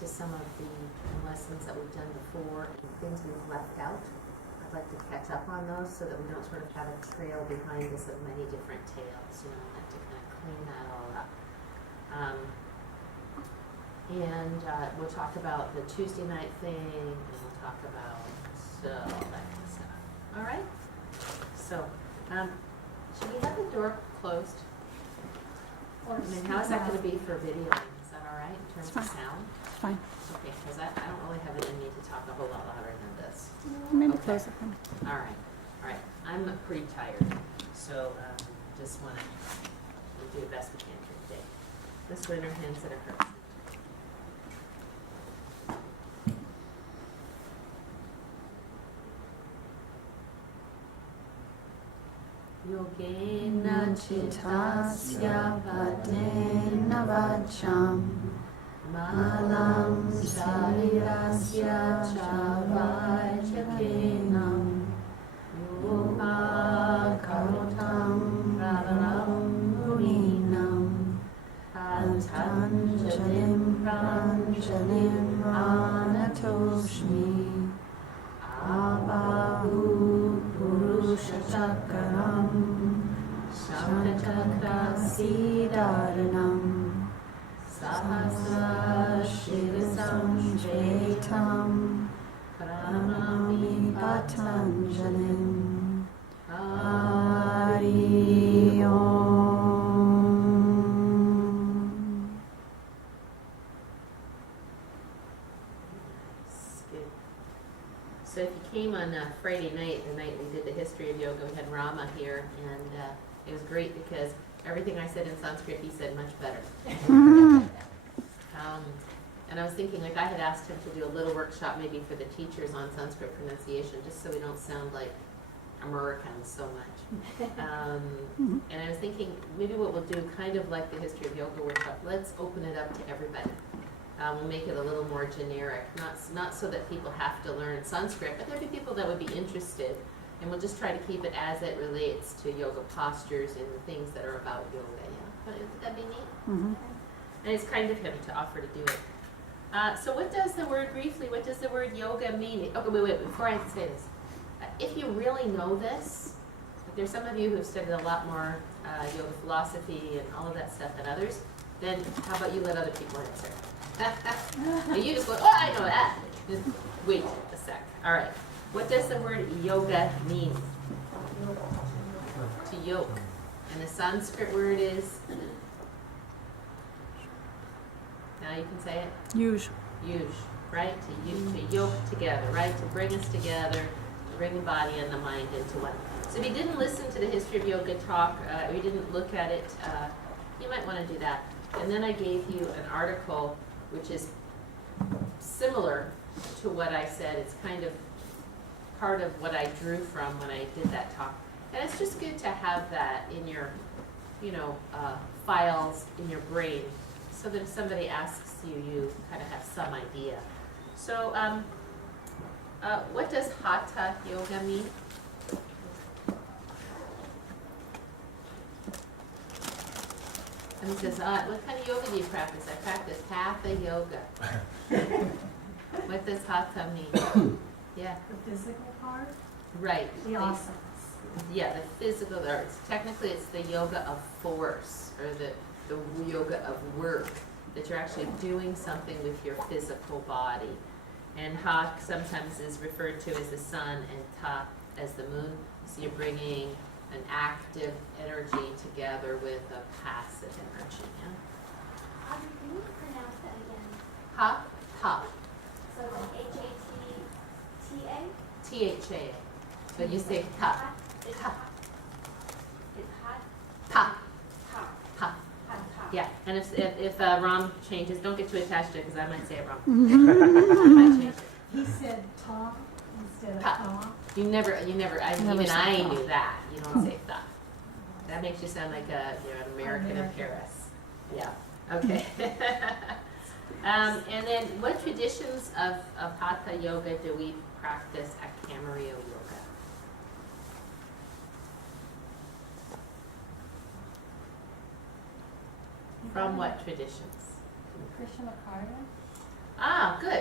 to some of the lessons that we've done before and things we've left out. I'd like to catch up on those so that we don't sort of have a trail behind us of many different tales, you know, I'd like to kind of clean that all up. And we'll talk about the Tuesday night thing, and we'll talk about all that kind of stuff. All right? So, should we have the door closed? I mean, how is that going to be for videoing? Is that all right in terms of sound? Fine. Okay, because I don't really have it in me to talk a whole lot louder than this. Maybe Okay. close it. All right, all right. I'm pretty tired, so just want to do the best we can for today. Let's put in our hands at our hearts. Yogena Chitasya padena vacham malam sarirasya chavachakenam yoga karotam praram muninam patanjalim pranjalim anatoshmi abahu purusha chakaram shankachakra siddharanam sahasra shirsam shvetam pranamami patanjalim Hari Om. Good. So if you came on Friday night, the night we did the history of yoga, we had Rama here, and it was great because everything I said in Sanskrit, he said much better. And I was thinking, like, I had asked him to do a little workshop maybe for the teachers on Sanskrit pronunciation, just so we don't sound like Americans so much. And I was thinking, maybe what we'll do, kind of like the history of yoga workshop, let's open it up to everybody. We'll make it a little more generic, not so that people have to learn Sanskrit, but there'll be people that would be interested, and we'll just try to keep it as it relates to yoga postures and the things that are about yoga. Yeah, would that be neat? Mm-hmm. And it's kind of him to offer to do it. So what does the word yoga mean? Okay, wait, before I say this. If you really know this, there's some of you who've studied a lot more yoga philosophy and all of that stuff than others, then how about you let other people answer? And you just go, oh, I know that. Just wait a sec. All right. What does the word yoga mean? To yoke. And the Sanskrit word is? Now you can say it. Yuj. Yuj, right? To yoke together, right? To bring us together, to bring the body and the mind into one. So if you didn't listen to the history of yoga talk, or you didn't look at it, you might want to do that. And then I gave you an article which is similar to what I said. It's kind of part of what I drew from when I did that talk. And it's just good to have that in your, files in your brain, so that if somebody asks you, you kind of have some idea. So, what does Hatha Yoga mean? And he says, what kind of yoga do you practice? I practice Hatha Yoga. What does Hatha mean? Yeah. The physical part? Right. The asanas. Yeah, the physical, or technically it's the yoga of force, or the yoga of work, that you're actually doing something with your physical body. And Ha sometimes is referred to as the sun and Ta as the moon. So you're bringing an active energy together with a passive energy. Yeah? Can you pronounce that again? Ha, Ta, So like H-A-T-T-A? T-H-A. But you say Ta, It's Ta. hot. It's hot. Ta, Ta. Ta. Hot, ta. Yeah, and if Ram changes, don't get too attached to it because I might say it wrong. I might change it. He said ta instead of Ta. ta. You never, even said I ta. knew that. You don't say that. That makes you sound like an American in Paris. Yeah, okay. And then what traditions of Hatha Yoga do we practice at Camarillo Yoga? From what traditions? Krishna Karna?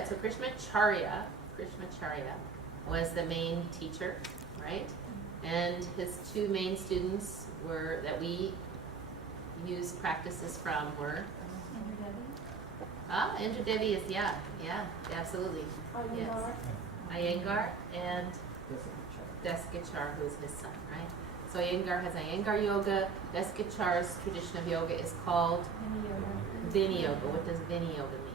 said, so Krishnamacharya was the main teacher, right? And his two main students were, that we use practices from were, Indra Devi is, yeah, absolutely. Yes. Iyengar and Desikachar, who is his son, right? So Iyengar has Iyengar yoga. Desikachar's tradition of yoga is called Vini yoga. What does Vini yoga mean?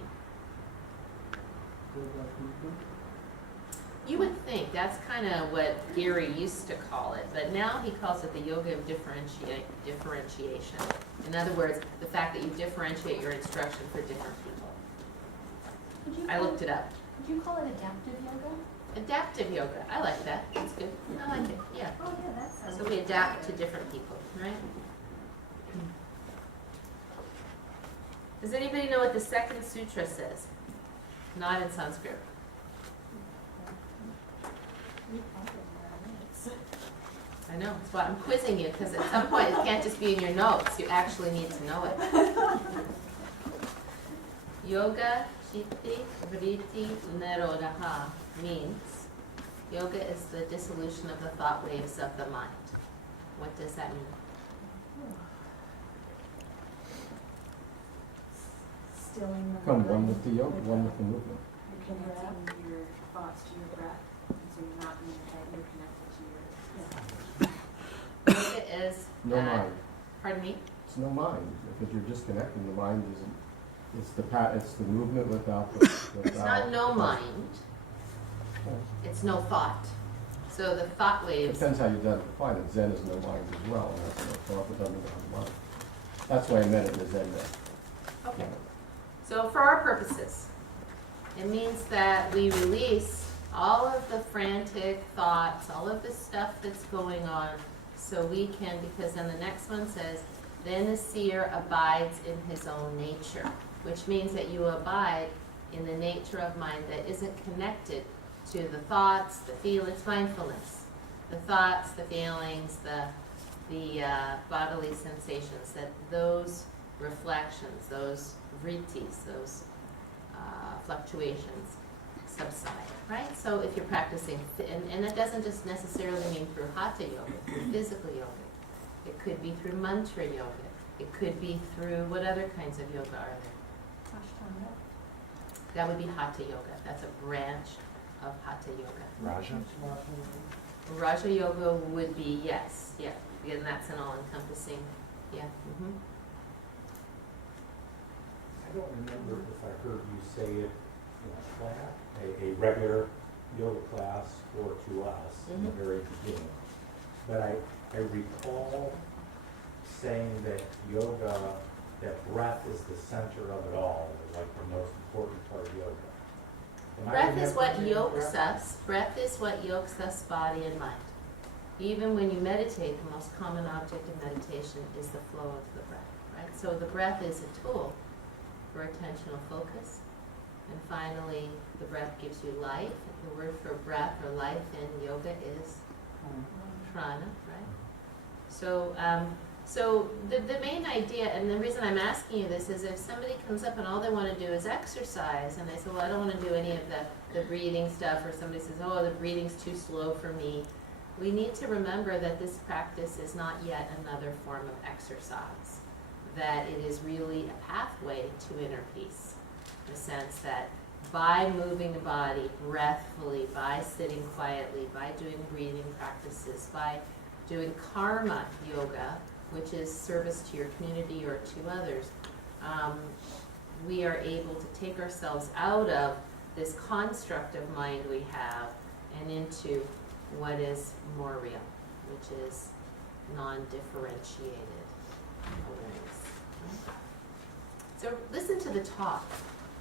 You would think that's kind of what Gary used to call it, but now he calls it the yoga of differentiation. In other words, the fact that you differentiate your instruction for different people. I looked it up. Would you call it adaptive yoga? Adaptive yoga. I like that. That's good. I like it. Yeah. Oh, yeah, that sounds. So we adapt to different people, right? Does anybody know what the second sutra says? Not in Sanskrit. I know, that's why I'm quizzing you, because at some point it can't just be in your notes, you actually need to know it. Yoga Chitti Vritti Nirodha means yoga is the dissolution of the thought waves of the mind. What does that mean? Stilling the Become one mind. with the yoga, one with the movement. You're connecting your thoughts to your breath, so you're not in your head, you're connected to your. Yoga is, No mind. pardon me? It's no mind, because you're disconnecting. The mind isn't, it's the movement without the, It's not no mind, it's no thought. So the thought waves, Depends how you define it. Zen is no mind as well, and that's no thought that doesn't have mind. That's why I meant it in the Zen there. okay. So for our purposes, it means that we release all of the frantic thoughts, all of the stuff that's going on, so we can, because then the next one says, then the seer abides in his own nature, which means that you abide in the nature of mind that isn't connected to the thoughts, the feelings, mindfulness, the thoughts, the feelings, the bodily sensations, that those reflections, those vrittis, those fluctuations subside, right? So if you're practicing, and that doesn't just necessarily mean through hatha yoga, through physical yoga. It could be through mantra yoga. It could be through, what other kinds of yoga are there? Ashtanga. That would be hatha yoga. That's a branch of hatha yoga. Raja? Raja yoga would be, yes, yeah, and that's an all-encompassing, yeah. Mm-hmm. I don't remember if I heard you say it in a class, a regular yoga class or to us in the very beginning. But I recall saying that yoga, that breath is the center of it all, like the most important part of yoga. Am I Breath is what remembering yokes correctly? us. Breath is what yokes us, body and mind. Even when you meditate, the most common object of meditation is the flow of the breath, right? So the breath is a tool for attentional focus. And finally, the breath gives you life. The word for breath or life in yoga is prana, right? So, so the main idea, and the reason I'm asking you this is if somebody comes up and all they want to do is exercise, and they say, well, I don't want to do any of the breathing stuff, or somebody says, oh, the breathing's too slow for me, we need to remember that this practice is not yet another form of exercise, that it is really a pathway to inner peace, in the sense that by moving the body breathfully, by sitting quietly, by doing breathing practices, by doing karma yoga, which is service to your community or to others, we are able to take ourselves out of this construct of mind we have and into what is more real, which is non-differentiated awareness. So listen to the talk.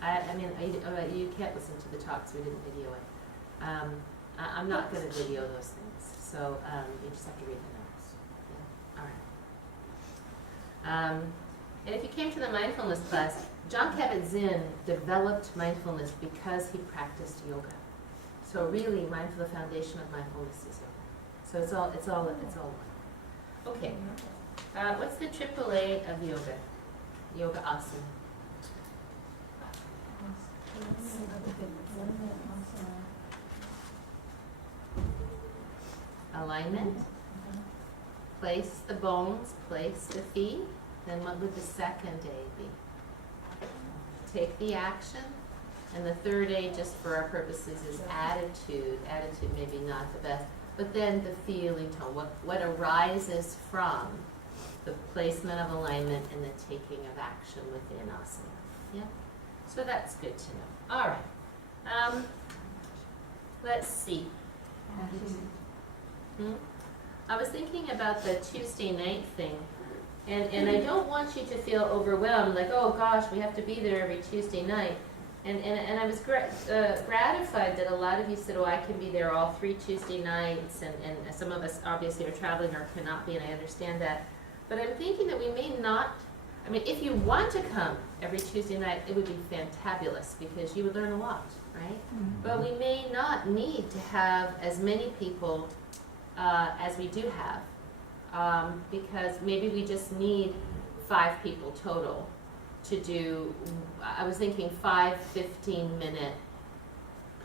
You can't listen to the talks, we didn't video it. I'm not going to video those things, so you just have to read the notes. Yeah? All right. And if you came to the mindfulness class, John Kabat-Zinn developed mindfulness because he practiced yoga. So really, the foundation of mindfulness is yoga. So it's all one. Okay. What's the AAA of yoga? Yoga asana. alignment. Place the bones, place the feet. Then what would the second A be? Take the action. And the third A, just for our purposes, is attitude. Attitude maybe not the best, but then the feeling tone, what arises from the placement of alignment and the taking of action within asana. Yeah? So that's good to know. All right. Let's see. I was thinking about the Tuesday night thing, and I don't want you to feel overwhelmed, like, oh gosh, we have to be there every Tuesday night. And I was gratified that a lot of you said, oh, I can be there all 3 Tuesday nights, and some of us obviously are traveling or cannot be, and I understand that. But I'm thinking that we may not, I mean, if you want to come every Tuesday night, it would be fantabulous, because you would learn a lot, right? But we may not need to have as many people as we do have, because maybe we just need 5 people total to do, I was thinking 5 15-minute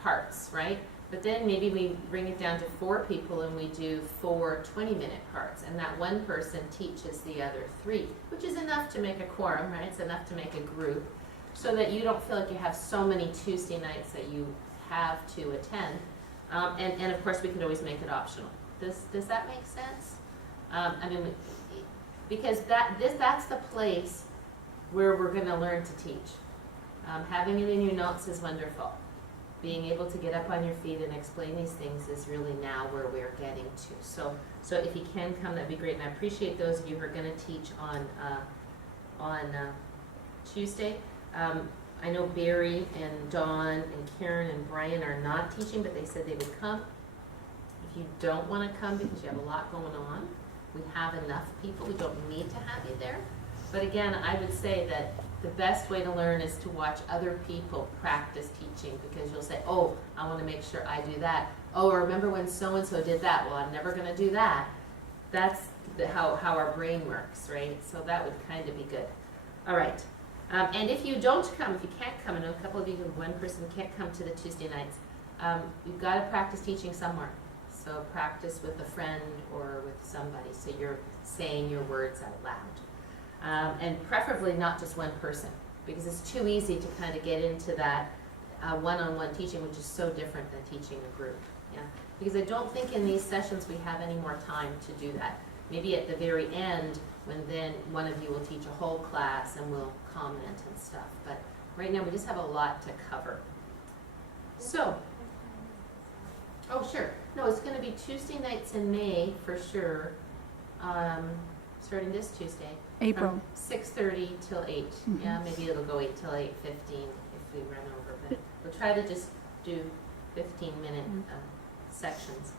parts, right? But then maybe we bring it down to 4 people and we do 4 20-minute parts, and that one person teaches the other 3, which is enough to make a quorum, right? It's enough to make a group, so that you don't feel like you have so many Tuesday nights that you have to attend. And of course, we can always make it optional. Does that make sense? I mean, because that's the place where we're going to learn to teach. Having it in your notes is wonderful. Being able to get up on your feet and explain these things is really now where we're getting to. So if you can come, that'd be great. And I appreciate those of you who are going to teach on Tuesday. I know Barry and Dawn and Karen and Brian are not teaching, but they said they would come. If you don't want to come because you have a lot going on, we have enough people. We don't need to have you there. But again, I would say that the best way to learn is to watch other people practice teaching, because you'll say, oh, I want to make sure I do that. Oh, remember when so-and-so did that? Well, I'm never going to do that. That's how our brain works, right? So that would kind of be good. All right. And if you don't come, if you can't come, I know a couple of you, one person can't come to the Tuesday nights, you've got to practice teaching somewhere. So practice with a friend or with somebody, so you're saying your words out loud. And preferably not just one person, because it's too easy to kind of get into that one-on-one teaching, which is so different than teaching a group. Yeah, because I don't think in these sessions we have any more time to do that. Maybe at the very end, when then one of you will teach a whole class and we'll comment and stuff. But right now we just have a lot to cover. So, oh sure, no, it's going to be Tuesday nights in May for sure, starting this Tuesday. April. 6:30 till 8. Yeah, maybe it'll go 8 till 8:15 if we run over, but we'll try to just do 15-minute sections.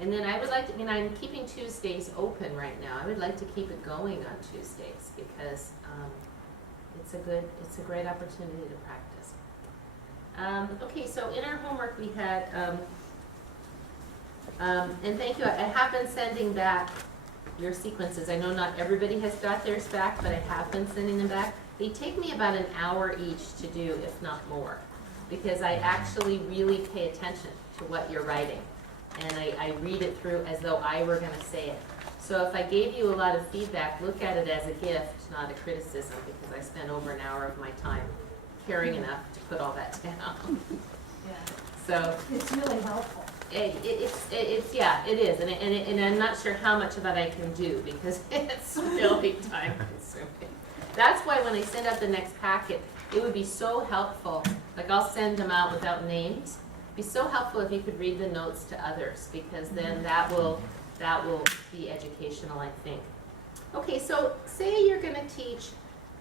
And then I would like to, I'm keeping Tuesdays open right now. I would like to keep it going on Tuesdays, because it's a great opportunity to practice. Okay, so in our homework we had, and thank you, I have been sending back your sequences. I know not everybody has got theirs back, but I have been sending them back. They take me about an hour each to do, if not more, because I actually really pay attention to what you're writing. And I read it through as though I were going to say it. So if I gave you a lot of feedback, look at it as a gift, not a criticism, because I spent over an hour of my time caring enough to put all that down. Yeah. So It's really helpful. it's yeah, it is, and I'm not sure how much of that I can do, because it's really time consuming. That's why when I send out the next packet, it would be so helpful. Like, I'll send them out without names. It'd be so helpful if you could read the notes to others, because then that will be educational, I think. Okay, so say you're going to teach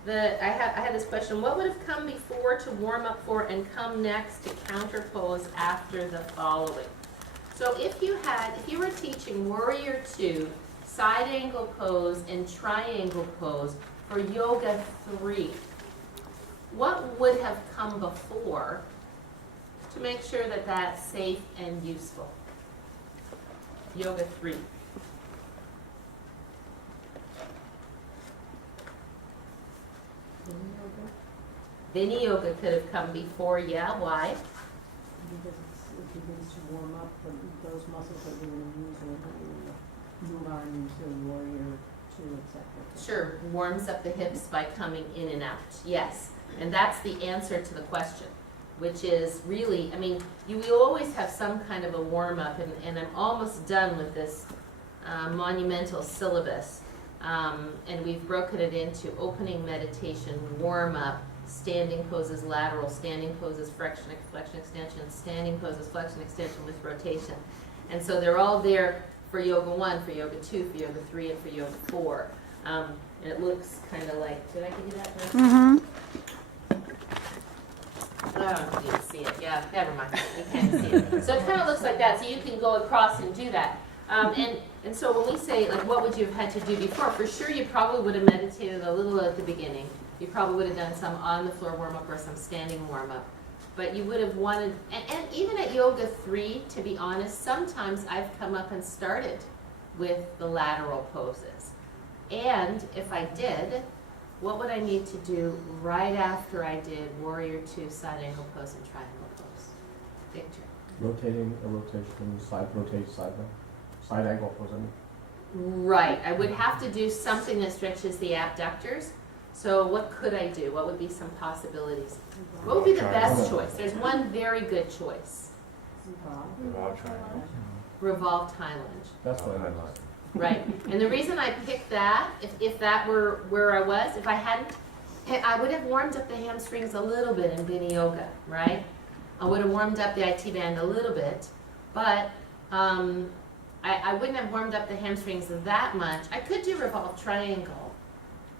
I had this question: what would have come before to warm up for, and come next to counterpose after the following? So if you were teaching Warrior 2, side angle pose, and triangle pose for Yoga 3, what would have come before to make sure that that's safe and useful? Yoga 3. Vini Yoga could have come before, yeah, why? Because it's it begins to warm up, those muscles that we're gonna use when we move on into warrior two, et cetera. Sure, warms up the hips by coming in and out, yes. And that's the answer to the question, which is really, I mean, you will always have some kind of a warm-up, and I'm almost done with this monumental syllabus. And we've broken it into opening meditation, warm-up, standing poses lateral, standing poses flexion, extension, standing poses flexion, extension with rotation. And so they're all there for Yoga 1, for Yoga 2, for Yoga 3, and for Yoga 4. And it looks kind of like, did I give you that? Mm-hmm. I don't know if you can see it. Yeah, never mind. You can't see it. So it kind of looks like that. So you can go across and do that. And so when we say, like, what would you have had to do before? For sure, you probably would have meditated a little at the beginning. You probably would have done some on the floor warm-up or some standing warm-up. But you would have wanted, and even at Yoga 3, to be honest, sometimes I've come up and started with the lateral poses. And if I did, what would I need to do right after I did Warrior 2, side angle pose, and triangle pose? Picture. Rotating, a rotation, side angle pose, I mean. Right, I would have to do something that stretches the abductors. So what could I do? What would be some possibilities? What would be the best choice? There's one very good choice. Revolved high lunge. That's what I meant. Right, and the reason I picked that, if that were where I was, if I hadn't, I would have warmed up the hamstrings a little bit in Vinyasa, right? I would have warmed up the IT band a little bit, but I wouldn't have warmed up the hamstrings that much. I could do revolved triangle,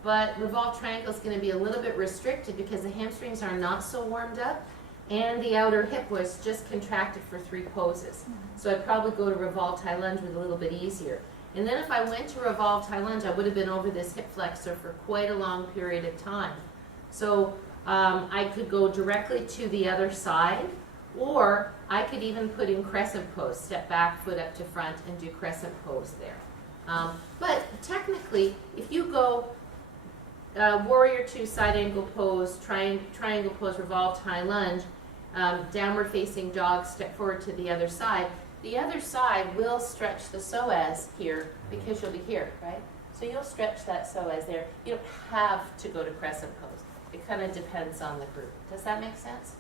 but revolved triangle is going to be a little bit restricted because the hamstrings are not so warmed up, and the outer hip was just contracted for 3 poses. So I'd probably go to revolved high lunge with a little bit easier. And then if I went to revolved high lunge, I would have been over this hip flexor for quite a long period of time. So I could go directly to the other side, or I could even put in crescent pose, step back, foot up to front, and do crescent pose there. But technically, if you go Warrior 2, side angle pose, triangle pose, revolved high lunge, downward facing dog, step forward to the other side will stretch the psoas here because you'll be here, right? So you'll stretch that psoas there. You don't have to go to crescent pose. It kind of depends on the group. Does that make sense?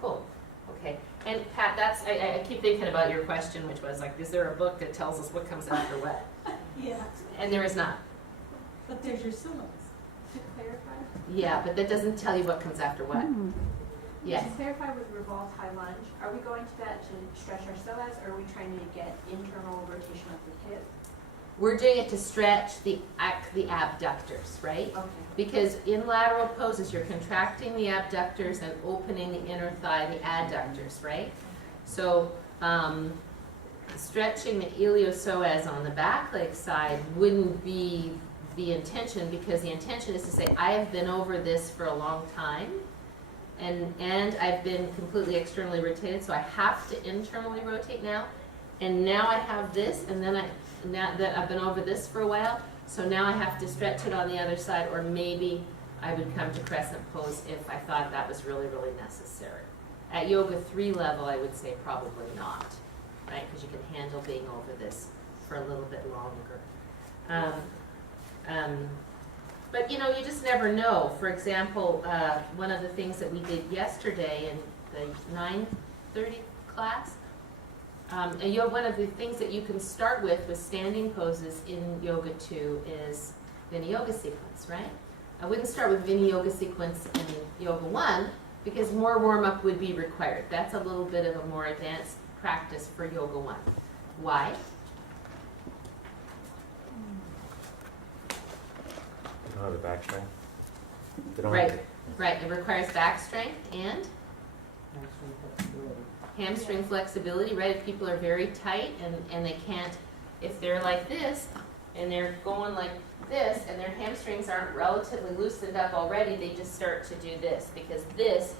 Cool. Okay. And Pat, that's I keep thinking about your question, which was like, is there a book that tells us what comes after what? Yeah, And there is not. but there's your syllabus. To clarify? Yeah, but that doesn't tell you what comes after what. Yes. To clarify with revolved high lunge, are we going to that to stretch our psoas, or are we trying to get internal rotation of the hip? We're doing it to stretch the abductors, right? Okay. Because in lateral poses, you're contracting the abductors and opening the inner thigh, the adductors, right? So stretching the iliopsoas on the back leg side wouldn't be the intention, because the intention is to say, I have been over this for a long time, and I've been completely externally rotated, so I have to internally rotate now. And now I have this, and then now that I've been over this for a while, so now I have to stretch it on the other side, or maybe I would come to crescent pose if I thought that was really, really necessary. At Yoga 3 level, I would say probably not, right? Because you can handle being over this for a little bit longer. But you know, you just never know. For example, one of the things that we did yesterday in the 9:30 class, and one of the things that you can start with standing poses in Yoga 2 is Vinyasa sequence, right? I wouldn't start with Vinyasa sequence in Yoga 1 because more warm-up would be required. That's a little bit of a more advanced practice for Yoga 1. Why? They don't have the back strength. They don't Right, have right. It requires back strength and hamstring flexibility, right? If people are very tight and they can't, if they're like this and they're going like this and their hamstrings aren't relatively loosened up already, they just start to do this because this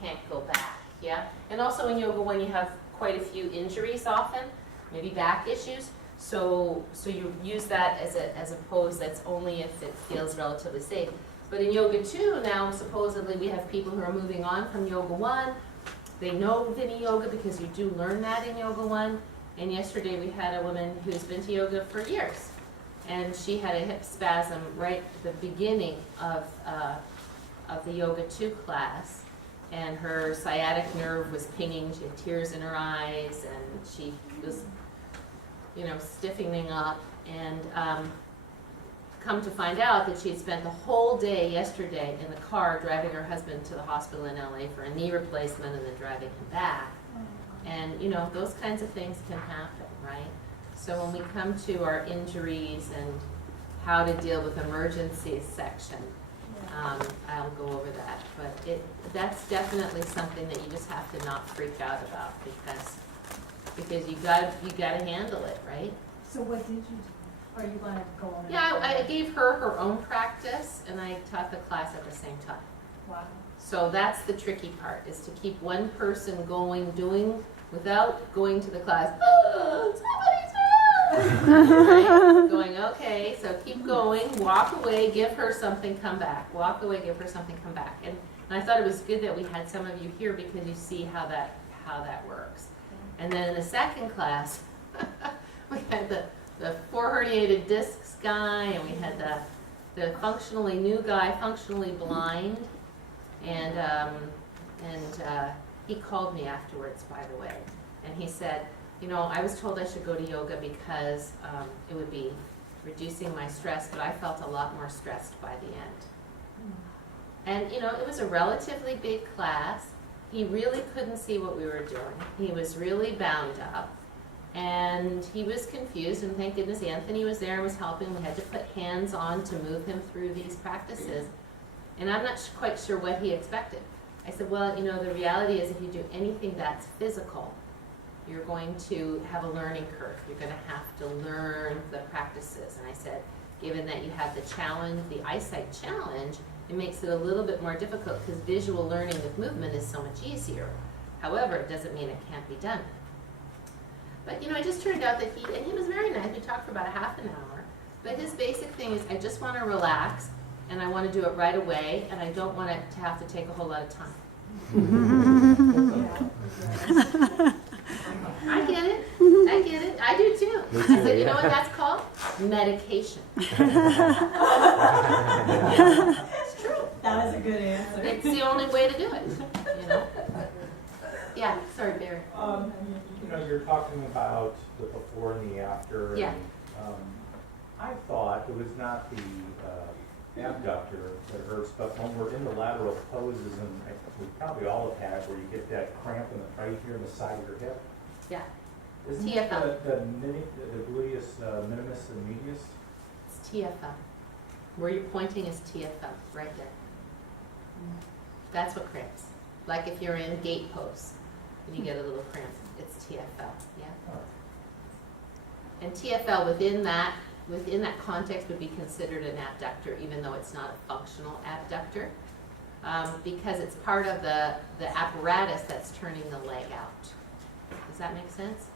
can't go back, yeah? And also in Yoga 1 you have quite a few injuries often, maybe back issues, so you use that as a pose that's only if it feels relatively safe. But in Yoga 2 now, supposedly we have people who are moving on from Yoga 1, they know Vini Yoga because you do learn that in Yoga 1. And yesterday we had a woman who's been to yoga for years. And she had a hip spasm right at the beginning of the Yoga 2 class. And her sciatic nerve was pinging, she had tears in her eyes, and she was, stiffening up. And come to find out that she had spent the whole day yesterday in the car driving her husband to the hospital in LA for a knee replacement and then driving him back. And, those kinds of things can happen, right? So when we come to our injuries and how to deal with emergencies section, I'll go over that. But that's definitely something that you just have to not freak out about because you gotta handle it, right? So what did you do? Are you gonna go on? Yeah, I gave her own practice and I taught the class at the same time. Wow. So that's the tricky part, is to keep one person doing, without going to the class, somebody's right? Going, okay, so keep going, walk away, give her something, come back. Walk away, give her something, come back. And I thought it was good that we had some of you here because you see how that works. And then in the second class, we had the 4 herniated discs guy, and we had the functionally new guy, functionally blind. And he called me afterwards, by the way, and he said, I was told I should go to yoga because it would be reducing my stress, but I felt a lot more stressed by the end. And, it was a relatively big class. He really couldn't see what we were doing. He was really bound up, and he was confused, and thank goodness Anthony was there and was helping. We had to put hands on to move him through these practices. And I'm not quite sure what he expected. I said, well, the reality is if you do anything that's physical, you're going to have a learning curve. You're going to have to learn the practices. And I said, given that you have the challenge, the eyesight challenge, it makes it a little bit more difficult because visual learning with movement is so much easier. However, it doesn't mean it can't be done. But, it just turned out that he was very nice. We talked for about a half an hour. But his basic thing is, I just want to relax. And I want to do it right away, and I don't want it to have to take a whole lot of time. I get it. I do too. I said, you know what that's called? Medication. It's true. That was a good answer. It's the only way to do it, Yeah, sorry, Barry. You're talking about the before and the after. Yeah. And, I thought it was not the abductor that hurts, but when we're in the lateral poses, and we probably all have had where you get that cramp right here in the side of your hip. Yeah. Isn't TFL. the gluteus minimus and medius? It's TFL. Where you're pointing is TFL, right there. That's what cramps. Like if you're in gate pose and you get a little cramp, it's TFL, yeah? Oh. And TFL within that context would be considered an abductor, even though it's not a functional abductor, because it's part of the apparatus that's turning the leg out. Does that make sense?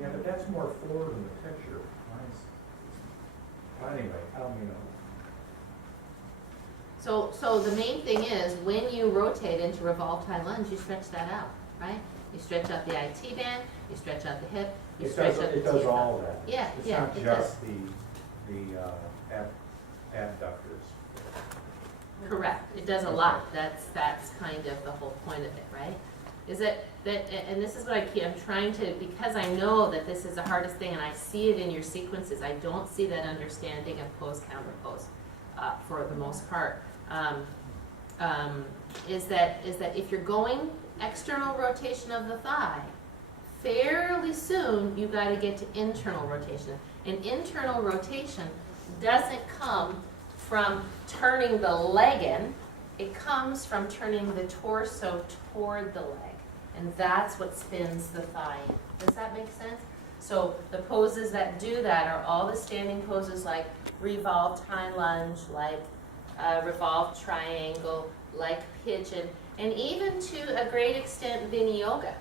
Yeah, but that's more forward in the picture. Well, anyway, I don't mean So the main thing is, when you rotate into revolved high lunge, you stretch that out, right? You stretch out the IT band, you stretch out the hip, you stretch out the it does TFL. all that. Yeah, It's yeah, not it just the abductors. Correct. It does a lot. That's kind of the whole point of it, right? Is that and this is what I'm trying to, because I know that this is the hardest thing, and I see it in your sequences. I don't see that understanding of pose counter pose for the most part. Is that if you're going external rotation of the thigh, fairly soon you got to get to internal rotation. And internal rotation doesn't come from turning the leg in, it comes from turning the torso toward the leg. And that's what spins the thigh in. Does that make sense? So the poses that do that are all the standing poses like revolved high lunge, like revolved triangle, like pigeon, and even to a great extent Vini Yoga.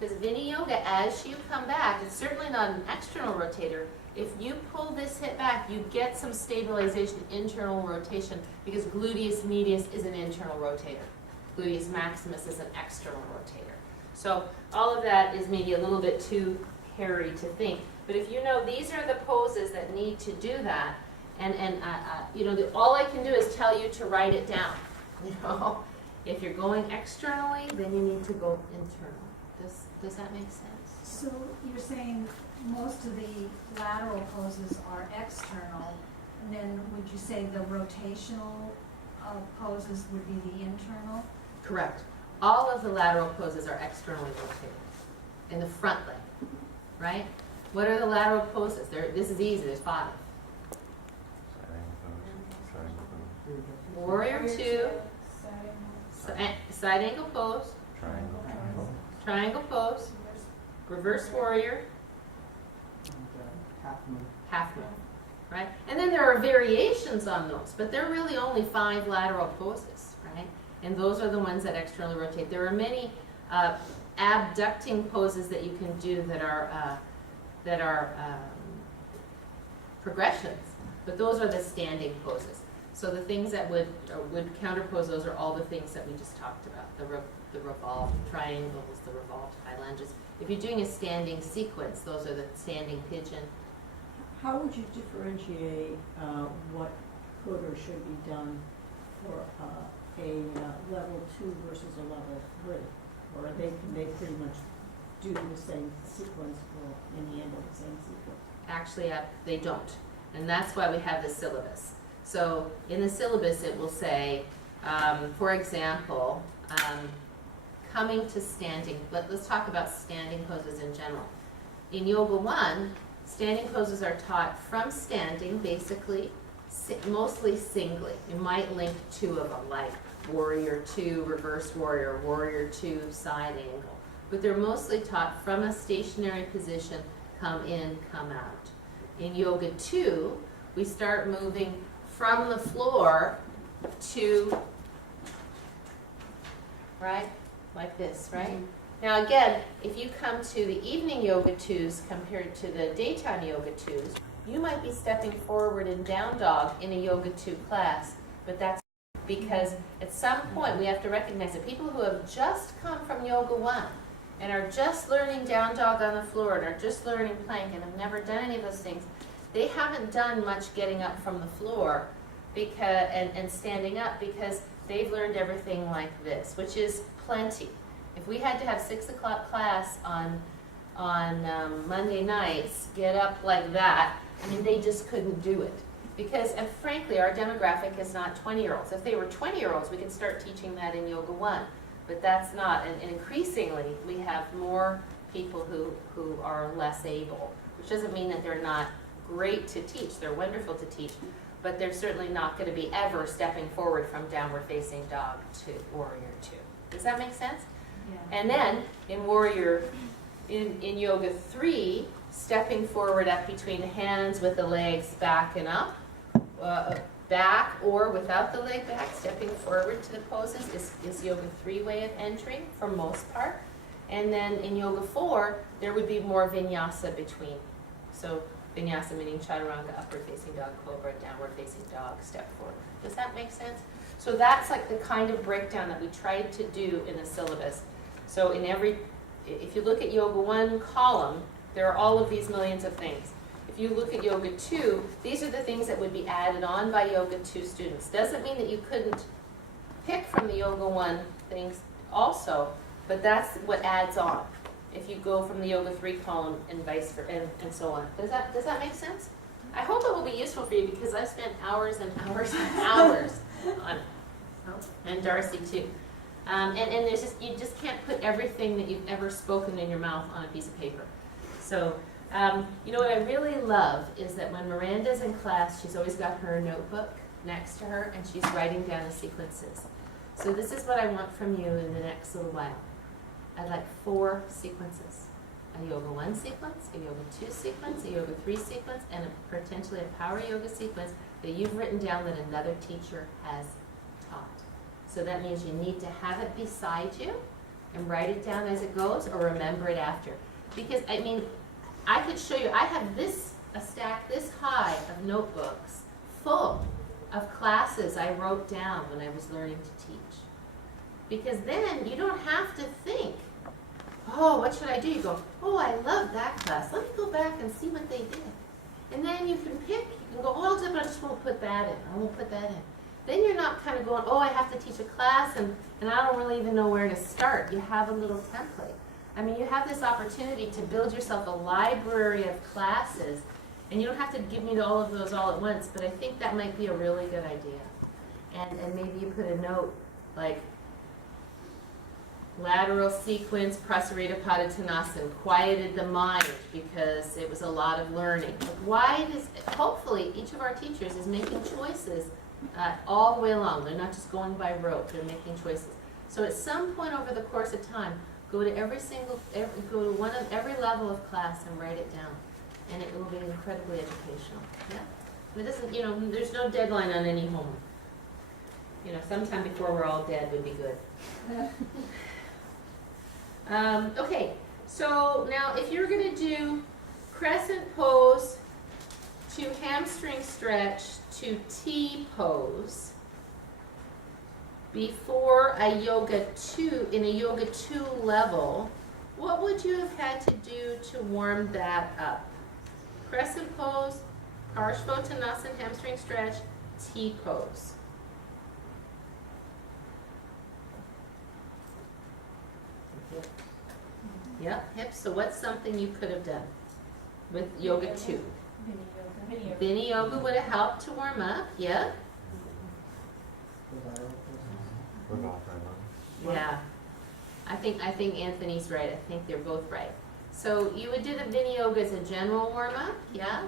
Because Vini Yoga, as you come back, it's certainly not an external rotator. If you pull this hip back, you get some stabilization, internal rotation, because gluteus medius is an internal rotator. gluteus maximus is an external rotator. So all of that is maybe a little bit too hairy to think. But if you know these are the poses that need to do that, and you know, all I can do is tell you to write it down. You know, if you're going externally, then you need to go internal. Does that make sense? So you're saying most of the lateral poses are external, and then would you say the rotational poses would be the internal? Correct. All of the lateral poses are externally rotated in the front leg, right? What are the lateral poses? This is easy. There's 5. Warrior 2, side angle pose, triangle pose, reverse warrior, half moon, right? And then there are variations on those, but there are really only 5 lateral poses, right? And those are the ones that externally rotate. There are many abducting poses that you can do that are progressions, but those are the standing poses. So the things that would counterpose those are all the things that we just talked about, the revolved triangles, the revolved high lunges. If you're doing a standing sequence, those are the standing pigeon. How would you differentiate what could or should be done for a level 2 versus a level 3? Or can they pretty much do the same sequence or in the end of the same sequence? Actually, they don't. And that's why we have the syllabus. So in the syllabus it will say, for example, coming to standing. Let's talk about standing poses in general. In Yoga 1, standing poses are taught from standing, basically, mostly singly. You might link 2 of them, like Warrior 2, Reverse Warrior, Warrior 2, Side Angle. But they're mostly taught from a stationary position, come in, come out. In Yoga 2, we start moving from the floor to, right, like this, right? Now again, if you come to the evening Yoga 2s compared to the daytime Yoga 2s, you might be stepping forward in down dog in a Yoga 2 class, but that's because at some point we have to recognize that people who have just come from Yoga 1 and are just learning down dog on the floor and are just learning plank and have never done any of those things, they haven't done much getting up from the floor and standing up because they've learned everything like this, which is plenty. If we had to have 6 o'clock class on Monday nights, get up like that, I mean, they just couldn't do it. Because, and frankly, our demographic is not 20-year-olds. If they were 20-year-olds, we could start teaching that in Yoga 1. But that's not, and increasingly, we have more people who are less able, which doesn't mean that they're not great to teach. They're wonderful to teach, but they're certainly not going to be ever stepping forward from downward facing dog to warrior 2. Does that make sense? Yeah. And then in warrior, in Yoga 3, stepping forward up between the hands with the legs back and up, back or without the leg back, stepping forward to the poses is Yoga 3 way of entering for most part. And then in Yoga 4, there would be more vinyasa between. So vinyasa meaning chaturanga, upward facing dog, cobra, downward facing dog, step forward. Does that make sense? So that's like the kind of breakdown that we tried to do in the syllabus. So in if you look at Yoga 1 column, there are all of these millions of things. If you look at Yoga 2, these are the things that would be added on by Yoga 2 students. Doesn't mean that you couldn't pick from the Yoga 1 things also, but that's what adds on. If you go from the Yoga 3 column and vice versa, and so on. Does that make sense? I hope it will be useful for you because I've spent hours and hours and hours on it. And Darcy too. And there's you just can't put everything that you've ever spoken in your mouth on a piece of paper. So, you know what I really love is that when Miranda's in class, she's always got her notebook next to her and she's writing down the sequences. So this is what I want from you in the next little while. I'd like 4 sequences. A Yoga 1 sequence, a Yoga 2 sequence, a Yoga 3 sequence, and potentially a Power Yoga sequence that you've written down that another teacher has taught. So that means you need to have it beside you and write it down as it goes or remember it after. Because, I mean, I could show you, I have a stack this high of notebooks full of classes I wrote down when I was learning to teach. Because then you don't have to think, oh, what should I do? You go, oh, I love that class. Let me go back and see what they did. And then you can pick, you can go, oh, but I just won't put that in. I won't put that in. Then you're not kind of going, oh, I have to teach a class and I don't really even know where to start. You have a little template. I mean, you have this opportunity to build yourself a library of classes, and you don't have to give me all of those all at once, but I think that might be a really good idea. And maybe you put a note like, lateral sequence, Prasarita Padottanasana, quieted the mind because it was a lot of learning. Why does, hopefully each of our teachers is making choices all the way along. They're not just going by rote, they're making choices. So at some point over the course of time, go to go to one of every level of class and write it down. And it will be incredibly educational. Yeah? It doesn't, you know, there's no deadline on any homework. You know, sometime before we're all dead would be good. Okay, so now if you're going to do crescent pose to hamstring stretch to T pose before a yoga 2, in a yoga 2 level, what would you have had to do to warm that up? Crescent pose, Parshvottanasana, hamstring stretch, T pose. Yep, hips. So what's something you could have done with yoga 2? Vini yoga would have helped to warm up. Yeah. Yeah. I think Anthony's right. I think they're both right. So you would do the Vini yoga as a general warm up. Yeah.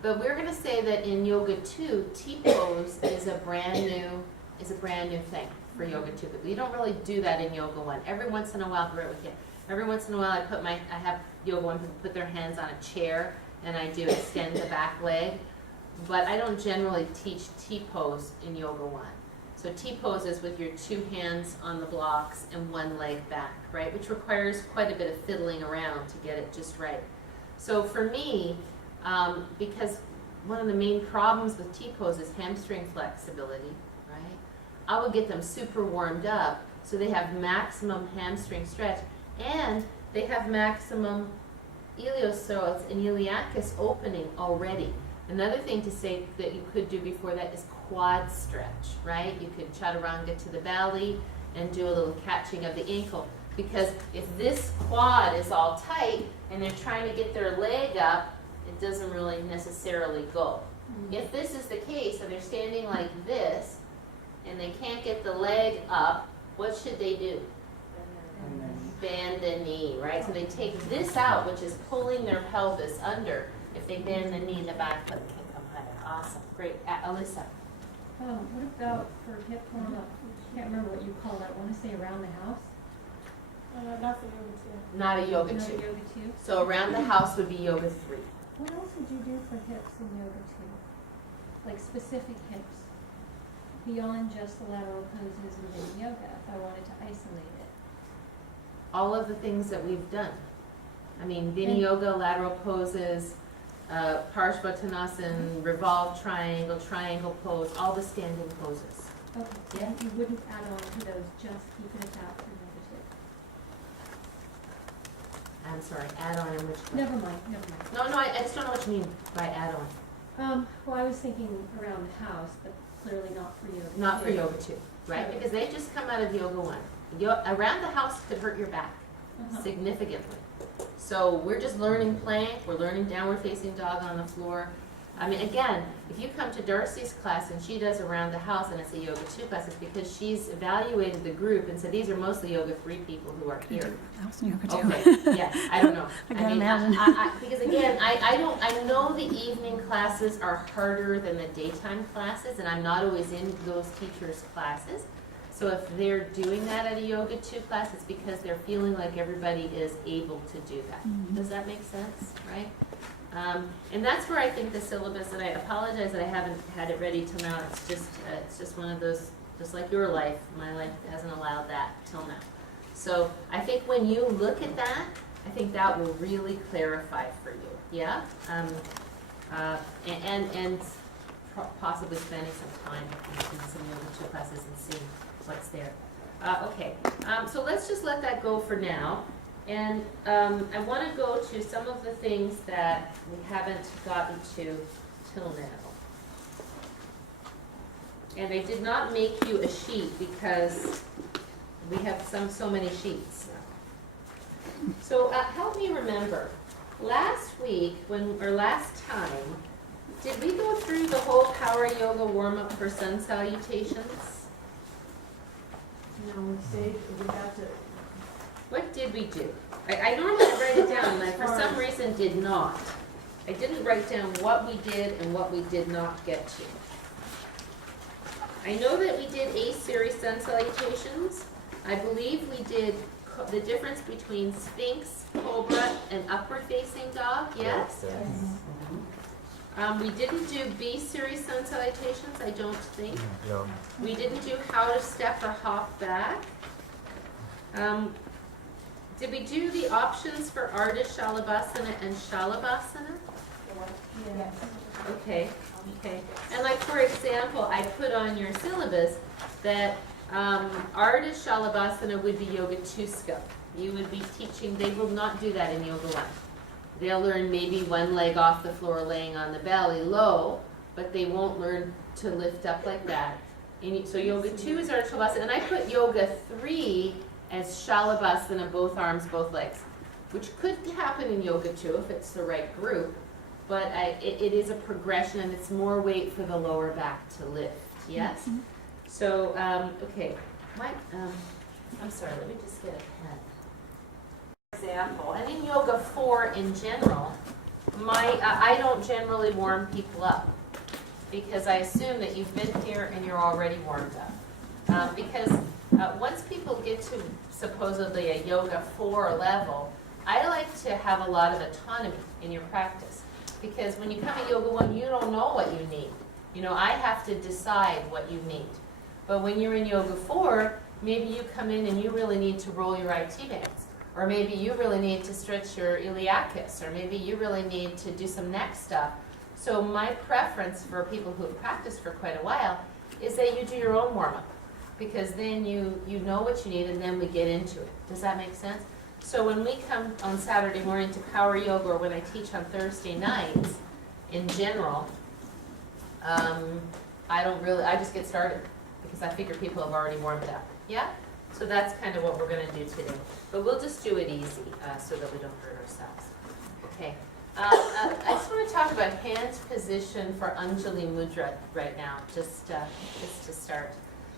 But we're going to say that in yoga 2, T pose is a brand new thing for yoga 2. But we don't really do that in yoga 1. Every once in a while, right with you. Every once in a while I have yoga 1 people put their hands on a chair and I do extend the back leg, but I don't generally teach T pose in yoga 1. So T pose is with your 2 hands on the blocks and 1 leg back, right? Which requires quite a bit of fiddling around to get it just right. So for me, because one of the main problems with T pose is hamstring flexibility, right? I would get them super warmed up so they have maximum hamstring stretch. And they have maximum iliopsoas and iliacus opening already. Another thing to say that you could do before that is quad stretch, right? You could chaturanga to the belly and do a little catching of the ankle. Because if this quad is all tight and they're trying to get their leg up, it doesn't really necessarily go. If this is the case and they're standing like this and they can't get the leg up, what should they do? Bend the knee, right? So they take this out, which is pulling their pelvis under. If they bend the knee, the back foot can come higher. Awesome. Great. Alyssa. What about for hip warm up? I can't remember what you call that. I want to say around the house. Not for yoga Not a yoga No, 2. yoga 2. So around the house would be yoga 3. What else would you do for hips in yoga 2? Like specific hips, beyond just the lateral poses and Vini yoga. If I wanted to isolate it. All of the things that we've done. I mean, Vini yoga, lateral poses, Parshvottanasana, revolve triangle pose, all the standing poses. Okay. Yeah. You wouldn't add on to those, just keep it at that for yoga 2. I'm sorry, add on in which way? Never mind. No, I just don't know what you mean by add on. Well, I was thinking around the house, but clearly not for yoga. Not for 2. yoga 2, right? Sure. Because they just come out of yoga 1. Around the house could hurt your back significantly. So we're just learning plank, we're learning downward facing dog on the floor. I mean, again, if you come to Darcy's class and she does around the house and it's a yoga 2 class, it's because she's evaluated the group and said these are mostly yoga 3 people who are here. House in yoga too. Okay, yes, I don't know. I can imagine. Because again, I know the evening classes are harder than the daytime classes, and I'm not always in those teachers' classes. So if they're doing that at a yoga 2 class, it's because they're feeling like everybody is able to do that. Mhm. Does that make sense, right? And that's where I think the syllabus, and I apologize that I haven't had it ready till now, it's just one of those, just like your life, my life hasn't allowed that till now. So I think when you look at that, I think that will really clarify for you, yeah? And possibly spending some time in some yoga 2 classes and seeing what's there. Okay, so let's just let that go for now. And I want to go to some of the things that we haven't gotten to till now. And I did not make you a sheet because we have so many sheets. So help me remember, last week, or last time, did we go through the whole power yoga warm-up for sun salutations? No, we got to. What did we do? I normally write it down, and I for some reason did not. I didn't write down what we did and what we did not get to. I know that we did A-series sun salutations. I believe we did the difference between Sphinx, Cobra, and upward-facing dog, yes? We didn't do B-series sun salutations, I don't think. No. We didn't do how to step or hop back. Did we do the options for Ardha Shalabhasana and Shalabhasana? Yes. Okay, okay. And like for example, I put on your syllabus that Ardha Shalabhasana would be Yoga 2 skill. You would be teaching, they will not do that in Yoga 1. They'll learn maybe one leg off the floor laying on the belly low, but they won't learn to lift up like that. So Yoga 2 is Ardha Shalabhasana, and I put Yoga 3 as Shalabhasana, both arms, both legs, which could happen in Yoga 2 if it's the right group, but it is a progression and it's more weight for the lower back to lift, yes? Mm-hmm. So, okay, I'm sorry, let me just get a pen. For example, and in Yoga 4 in general, I don't generally warm people up because I assume that you've been here and you're already warmed up. Because once people get to supposedly a Yoga 4 level, I like to have a lot of autonomy in your practice. Because when you come to Yoga 1, you don't know what you need. You know, I have to decide what you need. But when you're in Yoga 4, maybe you come in and you really need to roll your IT bands. Or maybe you really need to stretch your iliacus. Or maybe you really need to do some neck stuff. So my preference for people who have practiced for quite a while is that you do your own warm-up. Because then you know what you need and then we get into it. Does that make sense? So when we come on Saturday morning to Power Yoga, or when I teach on Thursday nights, in general, I just get started because I figure people have already warmed up. Yeah? So that's kind of what we're going to do today. But we'll just do it easy so that we don't hurt ourselves. Okay. I just want to talk about hand position for Anjali Mudra right now, just to start.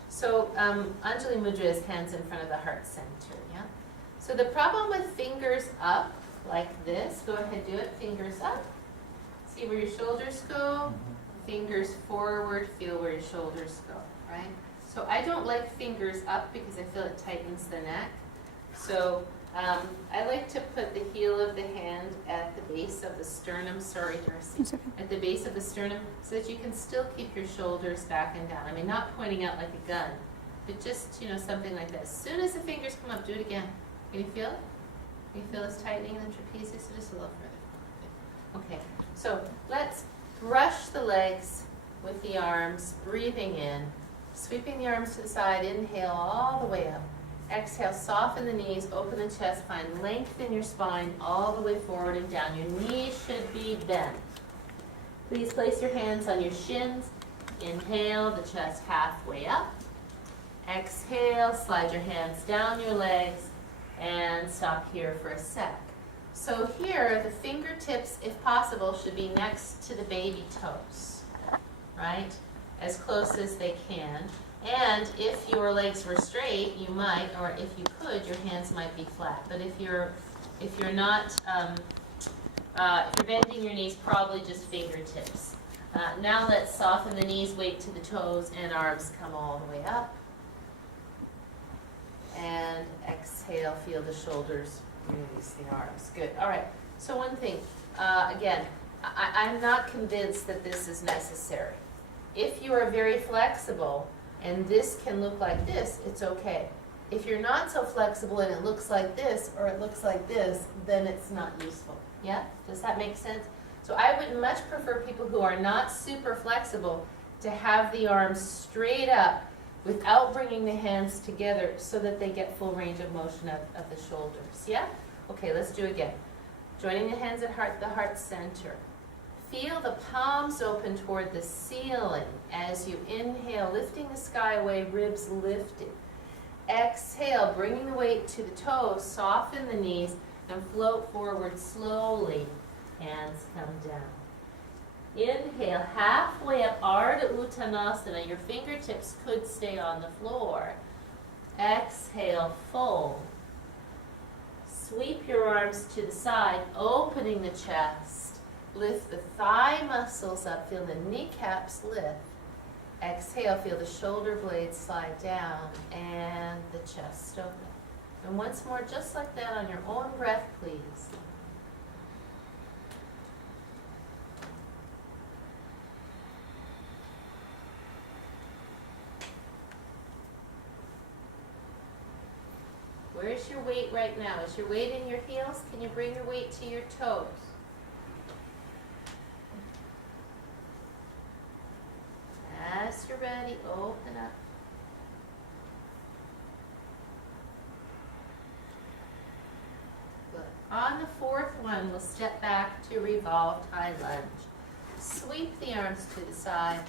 So Anjali Mudra is hands in front of the heart center, yeah? So the problem with fingers up, like this, go ahead, do it, fingers up. See where your shoulders go, fingers forward, feel where your shoulders go, right? So I don't like fingers up because I feel it tightens the neck. So I like to put the heel of the hand at the base of the sternum, sorry, Darcy, at the base of the sternum so that you can still keep your shoulders back and down. I mean, not pointing out like a gun, but just, something like that. As soon as the fingers come up, do it again. Can you feel it? Can you feel this tightening in the trapezius? So just a little further. Okay, so let's brush the legs with the arms, breathing in, sweeping the arms to the side, inhale all the way up. Exhale, soften the knees, open the chest, find length in your spine all the way forward and down. Your knees should be bent. Please place your hands on your shins. Inhale, the chest halfway up. Exhale, slide your hands down your legs and stop here for a sec. So here, the fingertips, if possible, should be next to the baby toes, right? As close as they can. And if your legs were straight, you might, or if you could, your hands might be flat. But if you're not, if you're bending your knees, probably just fingertips. Now let's soften the knees, weight to the toes, and arms come all the way up. And exhale, feel the shoulders, release the arms. Good. All right. So one thing, again, I'm not convinced that this is necessary. If you are very flexible, and this can look like this, it's okay. If you're not so flexible and it looks like this or it looks like this, then it's not useful. Yeah? Does that make sense? So I would much prefer people who are not super flexible to have the arms straight up without bringing the hands together so that they get full range of motion of the shoulders. Yeah? Okay, let's do it again. Joining the hands at the heart center. Feel the palms open toward the ceiling as you inhale, lifting the sky away, ribs lifted. Exhale, bringing the weight to the toes, soften the knees, and float forward slowly. Hands come down. Inhale, halfway up, Ardha Uttanasana. Your fingertips could stay on the floor. Exhale, fold. Sweep your arms to the side, opening the chest. Lift the thigh muscles up, feel the kneecaps lift. Exhale, feel the shoulder blades slide down and the chest open. And once more, just like that on your own breath, please. Where's your weight right now? Is your weight in your heels? Can you bring your weight to your toes? As you're ready, open up. Good. On the fourth one, we'll step back to revolved high lunge. Sweep the arms to the side.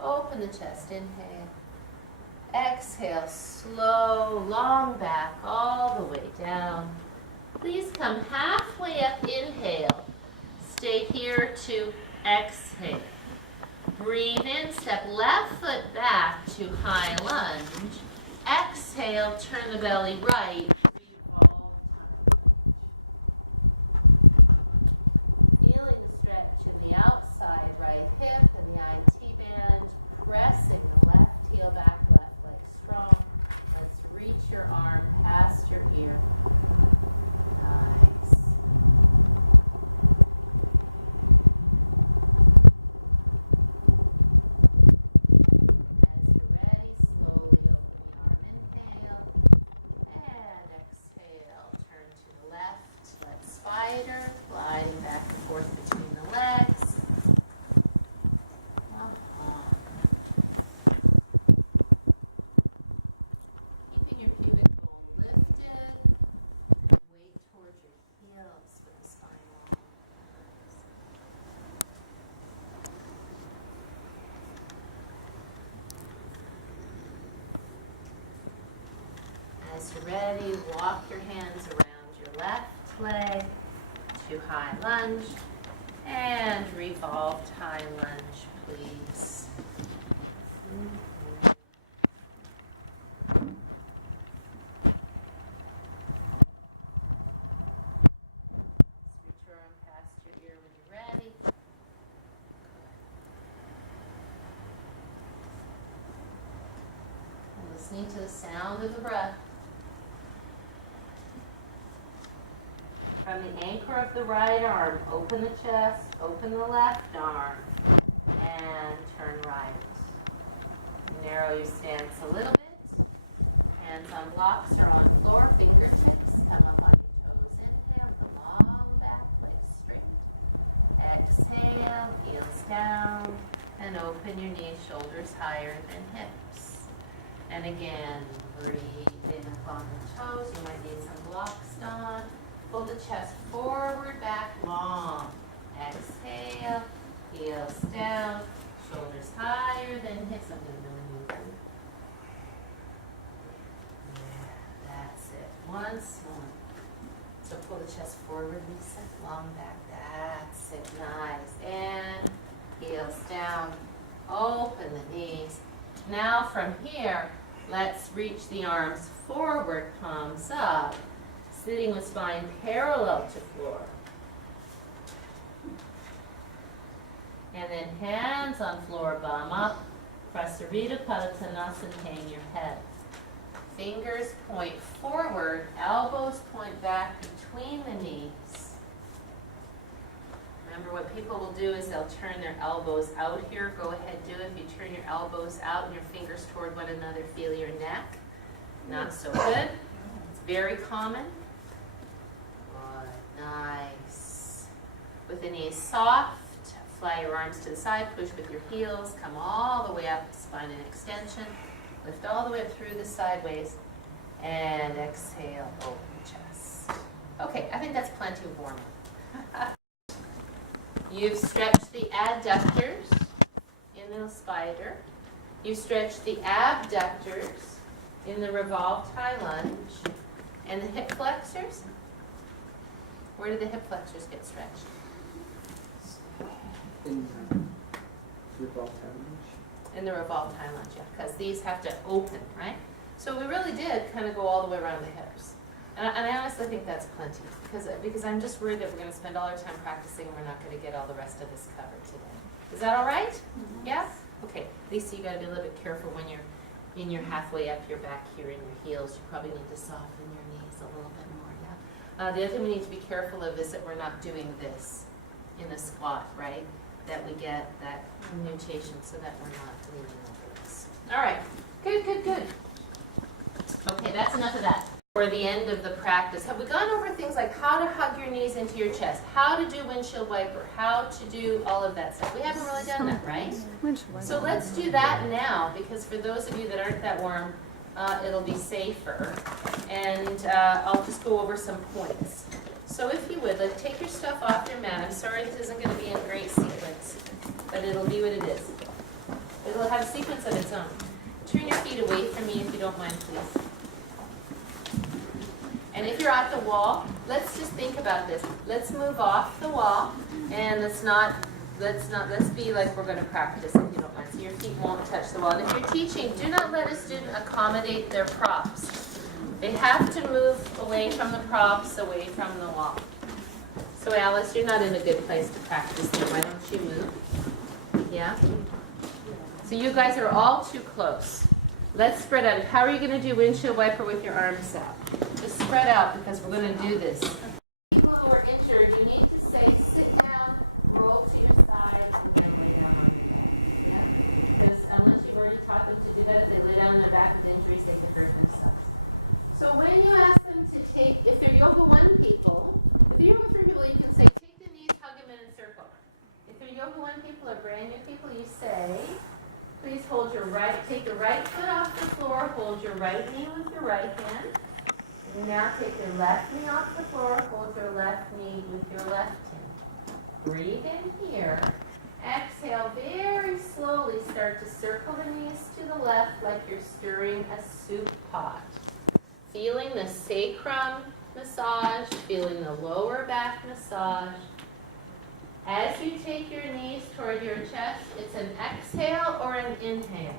Open the chest. Inhale. Exhale, slow, long back, all the way down. Please come halfway up, inhale. Stay here to exhale. Breathe in, step left foot back to high lunge. Exhale, turn the belly right. Revolve high lunge. Feeling the stretch in the outside right hip and the IT band. Pressing the left heel back, left leg strong. Let's reach your arm past your ear. Nice. As you're ready, slowly open the arm. Inhale and exhale. Turn to the left. Let's spider. Gliding back and forth between the legs. Keeping your pubic bone lifted. Weight towards your heels for the spinal. As you're ready, walk your hands around your left leg to high lunge and revolved high lunge, please. Reach your arm past your ear when you're ready. And listening to the sound of the breath. From the anchor of the right arm, open the chest, open the left arm, and turn right. Narrow your stance a little bit. Hands on blocks or on floor, fingertips come up on your toes. Inhale, the long back, legs straight. Exhale, heels down, and open your knees, shoulders higher than hips. And again, breathe in up on the toes. You might need some blocks on. Pull the chest forward, back, long. Exhale, heels down, shoulders higher than hips. I'm going to move you. Yeah, that's it. Once more. So pull the chest forward, reset, long back. That's it. Nice. And heels down. Open the knees. Now from here, let's reach the arms forward, palms up. Sitting with spine parallel to floor. And then hands on floor, bum up. Prasarita Padottanasana, hang your head. Fingers point forward, elbows point back between the knees. Remember, what people will do is they'll turn their elbows out here. Go ahead, do it. If you turn your elbows out and your fingers toward one another, feel your neck. Not so good. It's very common. Good. Nice. With the knees soft, fly your arms to the side, push with your heels, come all the way up, spine and extension. Lift all the way up through the sideways. And exhale, open chest. Okay, I think that's plenty of warm-up. You've stretched the adductors in the spider. You've stretched the abductors in the revolved high lunge. And the hip flexors? Where do the hip flexors get stretched? In revolved lunge. In the revolved high lunge, yeah, because these have to open, right? So we really did kind of go all the way around the hips. And I honestly think that's plenty, because I'm just worried that we're going to spend all our time practicing and we're not going to get all the rest of this covered today. Is that all right? Yeah? Okay. Lisa, you got to be a little bit careful when you're halfway up your back here in your heels. You probably need to soften your knees a little bit more, yeah? The other thing we need to be careful of is that we're not doing this in a squat, right? That we get that nutation so that we're not leaning over this. All right. Good, good, good. Okay, that's enough of that. For the end of the practice, have we gone over things like how to hug your knees into your chest, how to do windshield wiper, how to do all of that stuff? We haven't really done that, right? So let's do that now, because for those of you that aren't that warm, it'll be safer. And I'll just go over some points. So if you would, like, take your stuff off your mat. I'm sorry this isn't going to be in great sequence, but it'll be what it is. It'll have a sequence of its own. Turn your feet away from me if you don't mind, please. And if you're at the wall, let's just think about this. Let's move off the wall, and let's be like we're going to practice if you don't mind. So your feet won't touch the wall. And if you're teaching, do not let a student accommodate their props. They have to move away from the props, away from the wall. So Alice, you're not in a good place to practice here. Why don't you move? Yeah? So you guys are all too close. Let's spread out. How are you going to do windshield wiper with your arms out? Just spread out because we're going to do this. People who are injured, you need to say, sit down, roll to your side, and then lay down on your back. Yeah? Because unless you've already taught them to do that, if they lay down on their back with injuries, they could hurt themselves. So when you ask them to take, if they're Yoga 1 people, if they're Yoga 3 people, you can say, take the knees, hug them in a circle. If they're Yoga 1 people or brand new people, you say, please hold your take your right foot off the floor, hold your right knee with your right hand. Now take your left knee off the floor, hold your left knee with your left hand. Breathe in here. Exhale, very slowly start to circle the knees to the left like you're stirring a soup pot. Feeling the sacrum massage, feeling the lower back massage. As you take your knees toward your chest, it's an exhale or an inhale?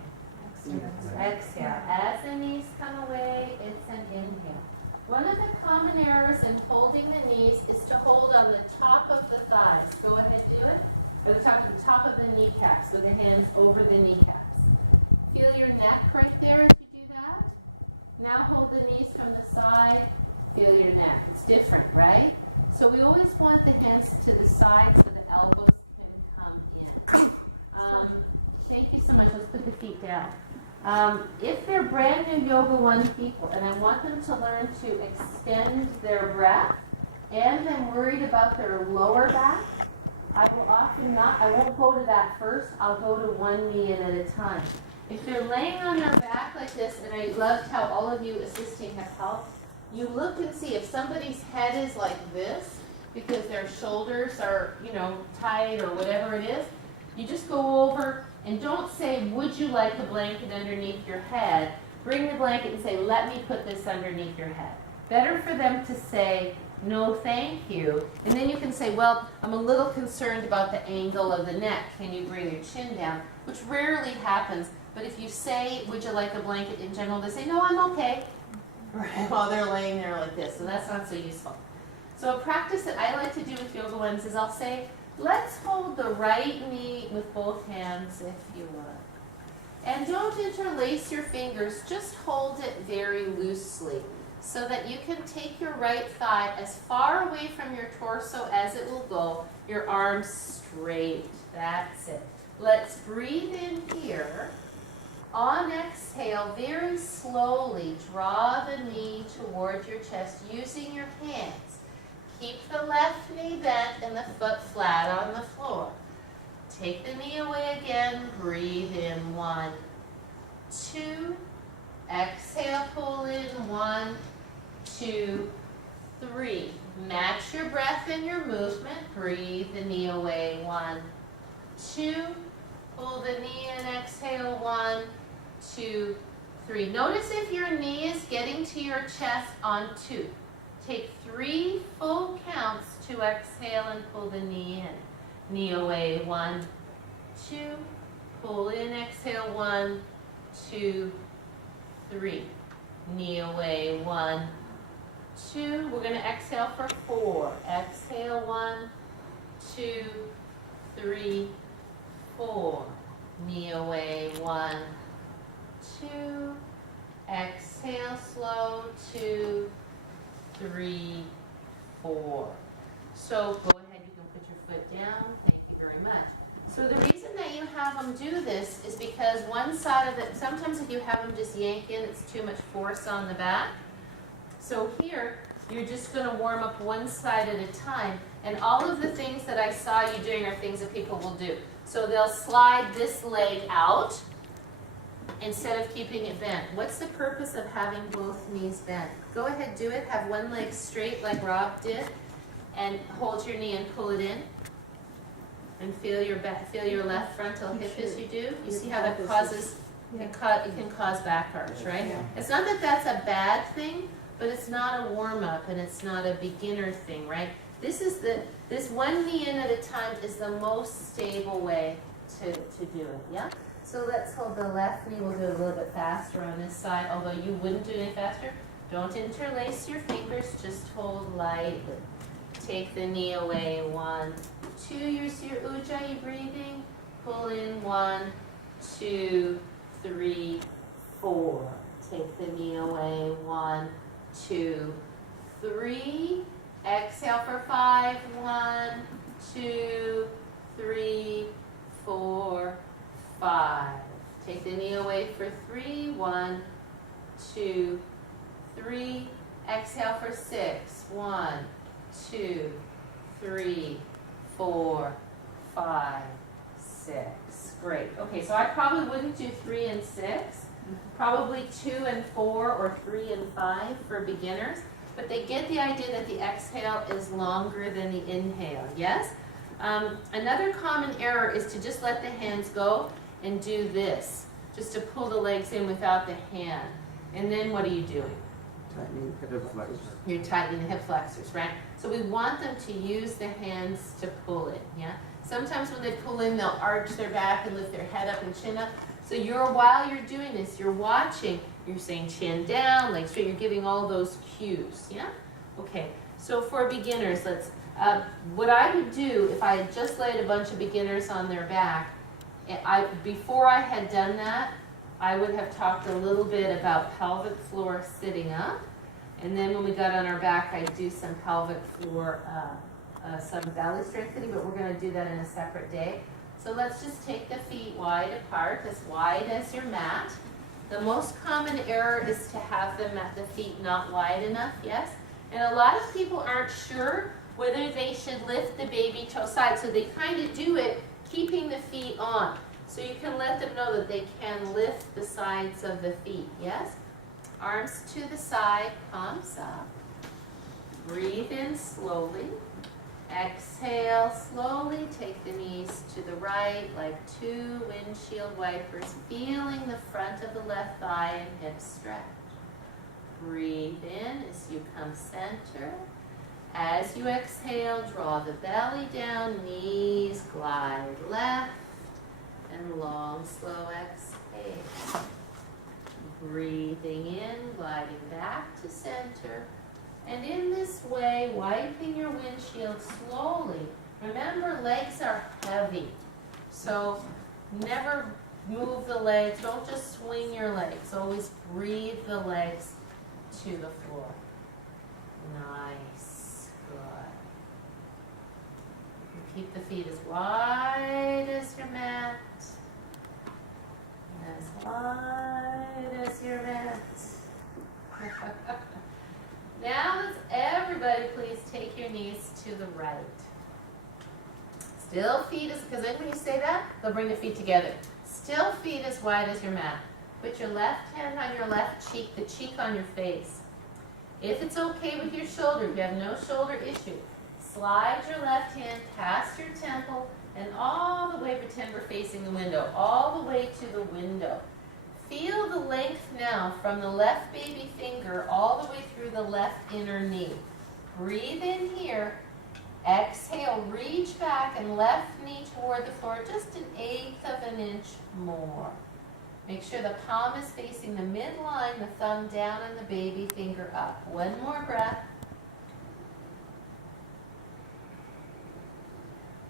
Exhale. As the knees come away, it's an inhale. One of the common errors in holding the knees is to hold on the top of the thighs. Go ahead, do it. Or the top of the kneecaps, with the hands over the kneecaps. Feel your neck right there as you do that. Now hold the knees from the side. Feel your neck. It's different, right? So we always want the hands to the side so the elbows can come in. Thank you so much. Let's put the feet down. If they're brand new Yoga 1 people and I want them to learn to extend their breath and I'm worried about their lower back, I won't go to that first. I'll go to one knee in at a time. If they're laying on their back like this, and I loved how all of you assisting have helped, you look and see if somebody's head is like this because their shoulders are, tight or whatever it is. You just go over and don't say, would you like the blanket underneath your head? Bring the blanket and say, let me put this underneath your head. Better for them to say, no, thank you. And then you can say, well, I'm a little concerned about the angle of the neck. Can you bring your chin down? Which rarely happens. But if you say, would you like a blanket in general, they say, no, I'm okay. Right, while they're laying there like this. So that's not so useful. So a practice that I like to do with Yoga 1s is I'll say, let's hold the right knee with both hands if you would. And don't interlace your fingers, just hold it very loosely so that you can take your right thigh as far away from your torso as it will go, your arms straight. That's it. Let's breathe in here. On exhale, very slowly draw the knee towards your chest using your hands. Keep the left knee bent and the foot flat on the floor. Take the knee away again. Breathe in 1, 2, Exhale, pull in, 1, 2, 3. Match your breath and your movement. Breathe the knee away, 1, 2. Pull the knee in, exhale, 1, 2, 3. Notice if your knee is getting to your chest on 2. Take 3 full counts to exhale and pull the knee in. Knee away, 1, 2. Pull in, exhale, 1, 2, 3. Knee away, 1, 2. We're going to exhale for 4. Exhale, 1, 2, 3, 4. Knee away, 1, 2. Exhale, slow, 2, 3, 4. So go ahead, you can put your foot down. Thank you very much. So the reason that you have them do this is because one side of it, sometimes if you have them just yank in, it's too much force on the back. So here, you're just going to warm up one side at a time. And all of the things that I saw you doing are things that people will do. So they'll slide this leg out instead of keeping it bent. What's the purpose of having both knees bent? Go ahead, do it. Have one leg straight like Rob did. And hold your knee and pull it in. And feel your back, feel your left frontal hip as you do. You see how that causes, it can cause back arch, right? Yeah. It's not that that's a bad thing, but it's not a warm up and it's not a beginner thing, right? This one knee in at a time is the most stable way to do it, yeah? So let's hold the left knee. We'll do it a little bit faster on this side, although you wouldn't do it any faster. Don't interlace your fingers, just hold lightly. Take the knee away, 1, 2. Use your ujjayi breathing. Pull in, 1, 2, 3, 4. Take the knee away, 1, 2, 3. Exhale for 5. 1, 2, 3, 4, 5. Take the knee away for 3. 1, 2, 3. Exhale for 6. 1, 2, 3, 4, 5, 6. Great. Okay, so I probably wouldn't do 3 and 6. Probably 2 and 4 or 3 and 5 for beginners. But they get the idea that the exhale is longer than the inhale. Yes? Another common error is to just let the hands go and do this. Just to pull the legs in without the hand. And then what are you doing? Tightening hip flexors. You're tightening the hip flexors, right? So we want them to use the hands to pull in, yeah? Sometimes when they pull in, they'll arch their back and lift their head up and chin up. So while you're doing this, you're watching, you're saying chin down, legs straight, you're giving all those cues, yeah? Okay, so for beginners, what I would do if I had just laid a bunch of beginners on their back, before I had done that, I would have talked a little bit about pelvic floor sitting up. And then when we got on our back, I'd do some pelvic floor, some belly strengthening, but we're going to do that in a separate day. So let's just take the feet wide apart, as wide as your mat. The most common error is to have the feet not wide enough, yes? And a lot of people aren't sure whether they should lift the baby toe side, so they kind of do it keeping the feet on. So you can let them know that they can lift the sides of the feet, yes? Arms to the side, palms up. Breathe in slowly. Exhale slowly. Take the knees to the right like 2 windshield wipers, feeling the front of the left thigh and hip stretch. Breathe in as you come center. As you exhale, draw the belly down, knees glide left, and long, slow exhale. Breathing in, gliding back to center. And in this way, wiping your windshield slowly. Remember, legs are heavy. So never move the legs. Don't just swing your legs. Always breathe the legs to the floor. Nice. Good. You keep the feet as wide as your mat. As wide as your mat. Now let's everybody please take your knees to the right. Still feet as, because then when you say that, they'll bring the feet together. Still feet as wide as your mat. Put your left hand on your left cheek, the cheek on your face. If it's okay with your shoulder, you have no shoulder issue, slide your left hand past your temple and all the way, pretend we're facing the window, all the way to the window. Feel the length now from the left baby finger all the way through the left inner knee. Breathe in here. Exhale, reach back and left knee toward the floor, just 1/8 of an inch more. Make sure the palm is facing the midline, the thumb down and the baby finger up. One more breath.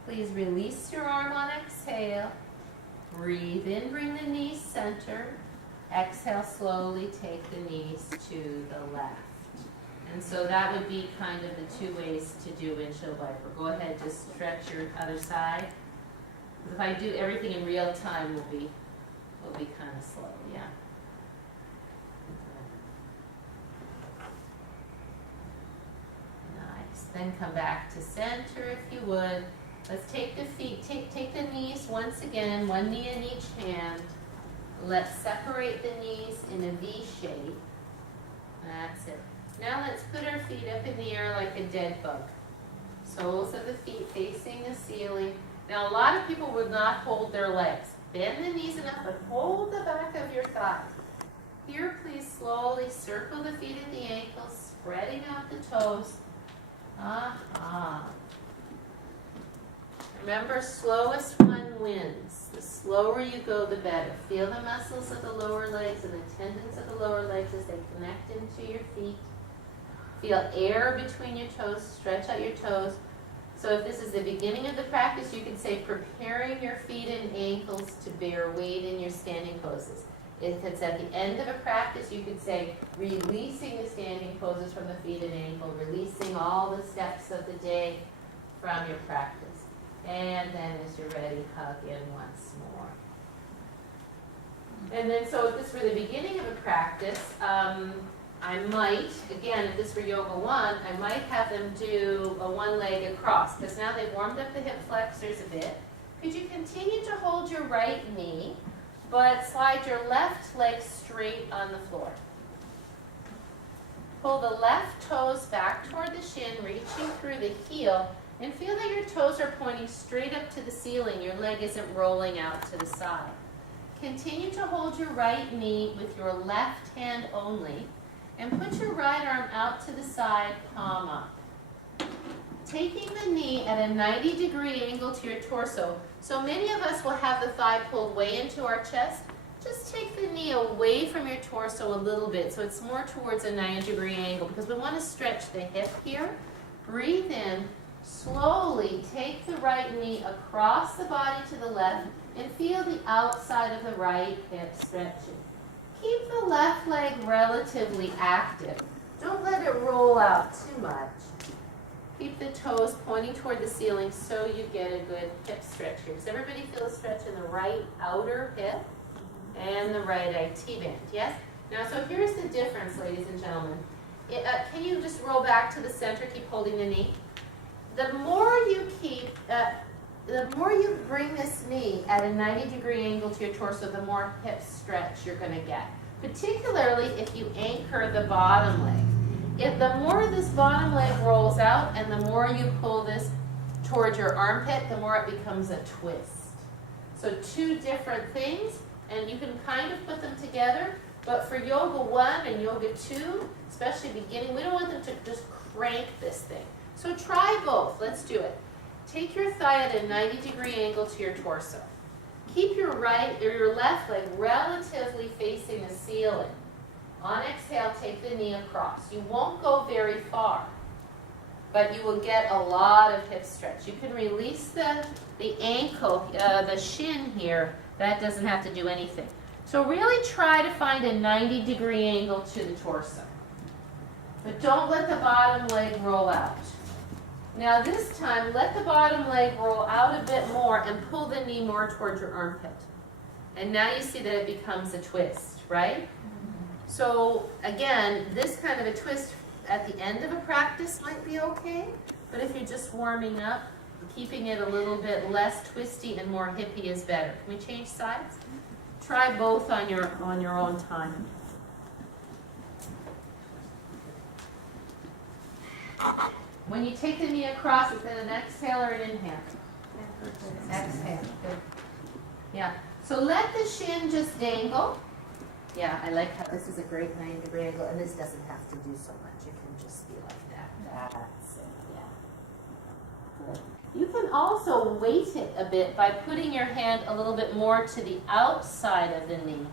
Please release your arm on exhale. Breathe in, bring the knees center. Exhale, slowly take the knees to the left. And so that would be kind of the 2 ways to do windshield wiper. Go ahead, just stretch your other side. If I do everything in real time, will be kind of slow, yeah. Nice. Then come back to center if you would. Let's take the feet, take the knees once again, one knee in each hand. Let's separate the knees in a V shape. That's it. Now let's put our feet up in the air like a dead bug. Soles of the feet facing the ceiling. Now a lot of people would not hold their legs. Bend the knees enough, but hold the back of your thighs. Here, please slowly circle the feet at the ankles, spreading out the toes. Remember, slowest one wins. The slower you go, the better. Feel the muscles of the lower legs and the tendons of the lower legs as they connect into your feet. Feel air between your toes. Stretch out your toes. So if this is the beginning of the practice, you could say preparing your feet and ankles to bear weight in your standing poses. If it's at the end of a practice, you could say releasing the standing poses from the feet and ankle, releasing all the steps of the day from your practice. And then as you're ready, hug in once more. And then so if this were the beginning of a practice, I might, again, if this were Yoga 1, I might have them do a one leg across, because now they've warmed up the hip flexors a bit. Could you continue to hold your right knee, but slide your left leg straight on the floor? Pull the left toes back toward the shin, reaching through the heel, and feel that your toes are pointing straight up to the ceiling. Your leg isn't rolling out to the side. Continue to hold your right knee with your left hand only, and put your right arm out to the side, palm up. Taking the knee at a 90-degree angle to your torso. So many of us will have the thigh pulled way into our chest. Just take the knee away from your torso a little bit so it's more towards a 90-degree angle, because we want to stretch the hip here. Breathe in. Slowly take the right knee across the body to the left and feel the outside of the right hip stretching. Keep the left leg relatively active. Don't let it roll out too much. Keep the toes pointing toward the ceiling so you get a good hip stretch here. Does everybody feel a stretch in the right outer hip and the right IT band? Yes? Now, so here's the difference, ladies and gentlemen. Can you just roll back to the center, keep holding the knee? The more you bring this knee at a 90-degree angle to your torso, the more hip stretch you're going to get. Particularly if you anchor the bottom leg. If the more this bottom leg rolls out and the more you pull this towards your armpit, the more it becomes a twist. So 2 different things, and you can kind of put them together, but for Yoga 1 and Yoga 2, especially beginning, we don't want them to just crank this thing. So try both. Let's do it. Take your thigh at a 90-degree angle to your torso. Keep your right or your left leg relatively facing the ceiling. On exhale, take the knee across. You won't go very far, but you will get a lot of hip stretch. You can release the ankle, the shin here. That doesn't have to do anything. So really try to find a 90-degree angle to the torso. But don't let the bottom leg roll out. Now this time, let the bottom leg roll out a bit more and pull the knee more towards your armpit. And now you see that it becomes a twist, right? So again, this kind of a twist at the end of a practice might be okay, but if you're just warming up, keeping it a little bit less twisty and more hippie is better. Can we change sides? try both on your own time. When you take the knee across, is it an exhale or an inhale? Exhale, good. Yeah, so let the shin just dangle. Yeah, I like how this is a great 90-degree angle, and this doesn't have to do so much. It can just be like that. That's it, yeah. Good. You can also weight it a bit by putting your hand a little bit more to the outside of the knee,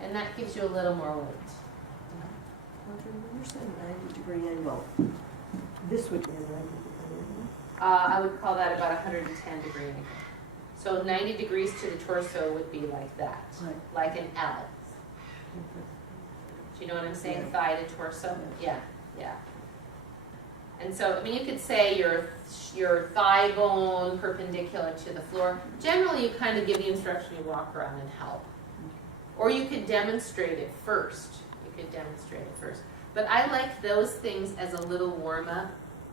and that gives you a little more weight. You're saying 90-degree angle. This would be a 90-degree angle. I would call that about 110-degree angle. So 90 degrees to the torso would be like that, Right. like an L. Do you know what I'm saying? Thigh to torso? Yeah, yeah. And so, I mean, you could say your thigh bone perpendicular to the floor. Generally, you kind of give the instruction, you walk around and help. Or you could demonstrate it first. But I like those things as a little warm-up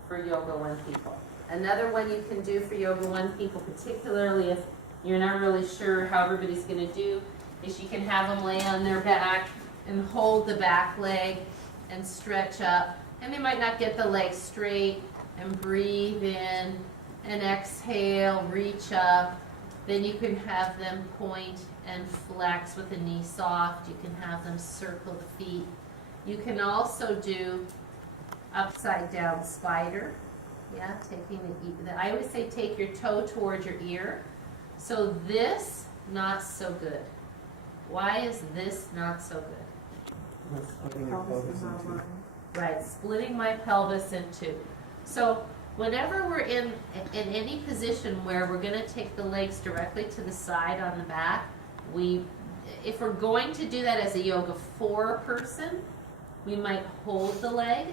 for Yoga One people. Another one you can do for Yoga One people, particularly if you're not really sure how everybody's going to do, is you can have them lay on their back and hold the back leg and stretch up. And they might not get the leg straight, and breathe in and exhale, reach up. Then you can have them point and flex with the knee soft. You can have them circle the feet. You can also do upside down spider. Yeah, taking I always say take your toe towards your ear. So this, not so good. Why is this not so good? Right, splitting my pelvis in two. So whenever we're in any position where we're going to take the legs directly to the side on the back, if we're going to do that as a Yoga 4 person, we might hold the leg.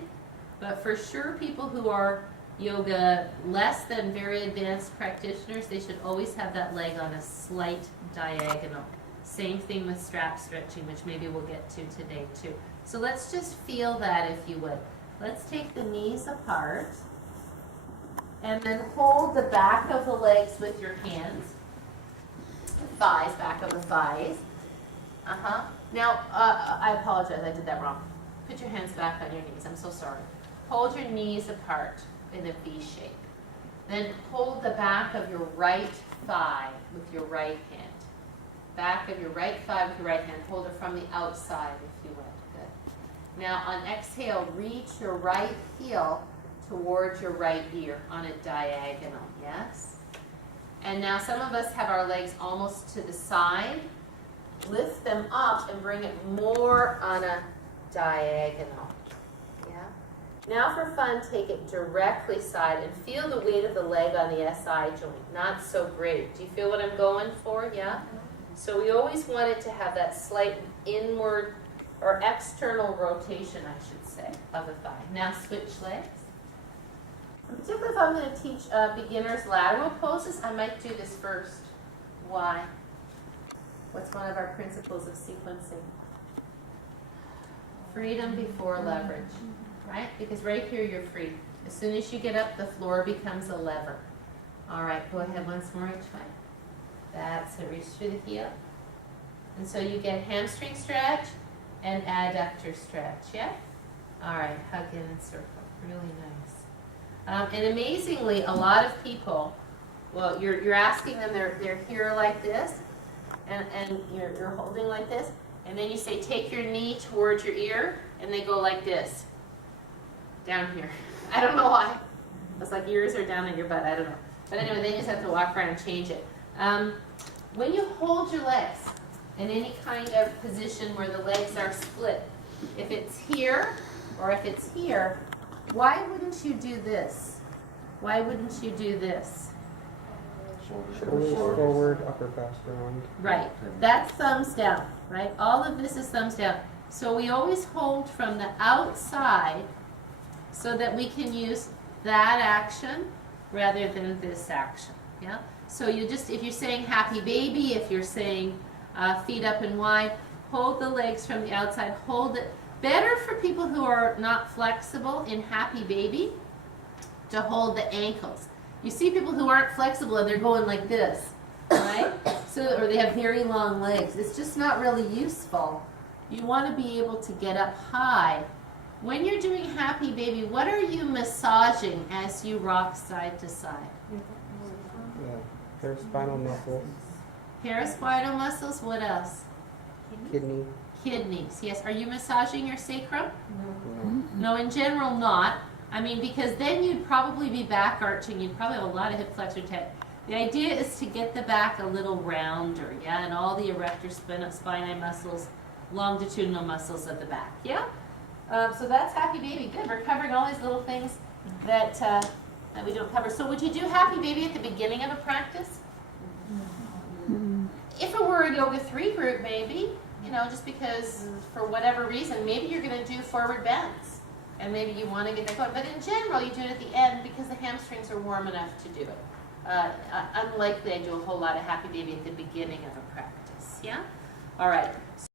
But for sure, people who are yoga less than very advanced practitioners, they should always have that leg on a slight diagonal. Same thing with strap stretching, which maybe we'll get to today too. So let's just feel that, if you would. Let's take the knees apart and then hold the back of the legs with your hands. The thighs, back of the thighs. Now, I apologize, I did that wrong. Put your hands back on your knees, I'm so sorry. Hold your knees apart in a V shape. Then hold the back of your right thigh with your right hand. Back of your right thigh with your right hand. Hold it from the outside, if you will. Good. Now on exhale, reach your right heel towards your right ear on a diagonal. Yes? And now some of us have our legs almost to the side. Lift them up and bring it more on a diagonal. Yeah? Now for fun, take it directly side and feel the weight of the leg on the SI joint. Not so great. Do you feel what I'm going for? Yeah? So we always want it to have that slight inward or external rotation, I should say, of the thigh. Now switch legs. Particularly if I'm going to teach beginners lateral poses, I might do this first. Why? What's one of our principles of sequencing? Freedom before leverage, right? Because right here you're free. As soon as you get up, the floor becomes a lever. All right, go ahead once more each way. That's it, reach through the heel. And so you get hamstring stretch and adductor stretch, yeah? All right, hug in and circle, really nice. And amazingly, a lot of people, well, you're asking them, they're here like this, and you're holding like this, and then you say, take your knee towards your ear, and they go like this, down here. I don't know why. It's like ears are down at your butt, I don't know. But anyway, then you just have to walk around and change it. When you hold your legs in any kind of position where the legs are split, if it's here or if it's here, why wouldn't you do this? Why wouldn't you do this? Shoulders forward, upper back round. Right, that's thumbs down, right? All of this is thumbs down. So we always hold from the outside so that we can use that action rather than this action, yeah? So you just, if you're saying happy baby, if you're saying feet up and wide, hold the legs from the outside, hold it. Better for people who are not flexible in happy baby to hold the ankles. You see people who aren't flexible and they're going like this, right? So, or they have very long legs. It's just not really useful. You want to be able to get up high. When you're doing Happy Baby, what are you massaging as you rock side to side? Yeah. Paraspinal muscle, Paraspinal muscles, what else? kidney. Kidneys, yes. Are you massaging your sacrum? No. No, in general not. I mean, because then you'd probably be back arching. You'd probably have a lot of hip flexor tension. The idea is to get the back a little rounder, yeah, and all the erector spinae muscles, longitudinal muscles at the back, yeah? So that's Happy Baby. Good. We're covering all these little things that that we don't cover. So would you do Happy Baby at the beginning of a practice? If it were a Yoga 3 group, maybe, you know, just because for whatever reason, maybe you're going to do forward bends, and maybe you want to get that going. But in general, you do it at the end because the hamstrings are warm enough to do it. Unlikely I do a whole lot of Happy Baby at the beginning of a practice, yeah? All right.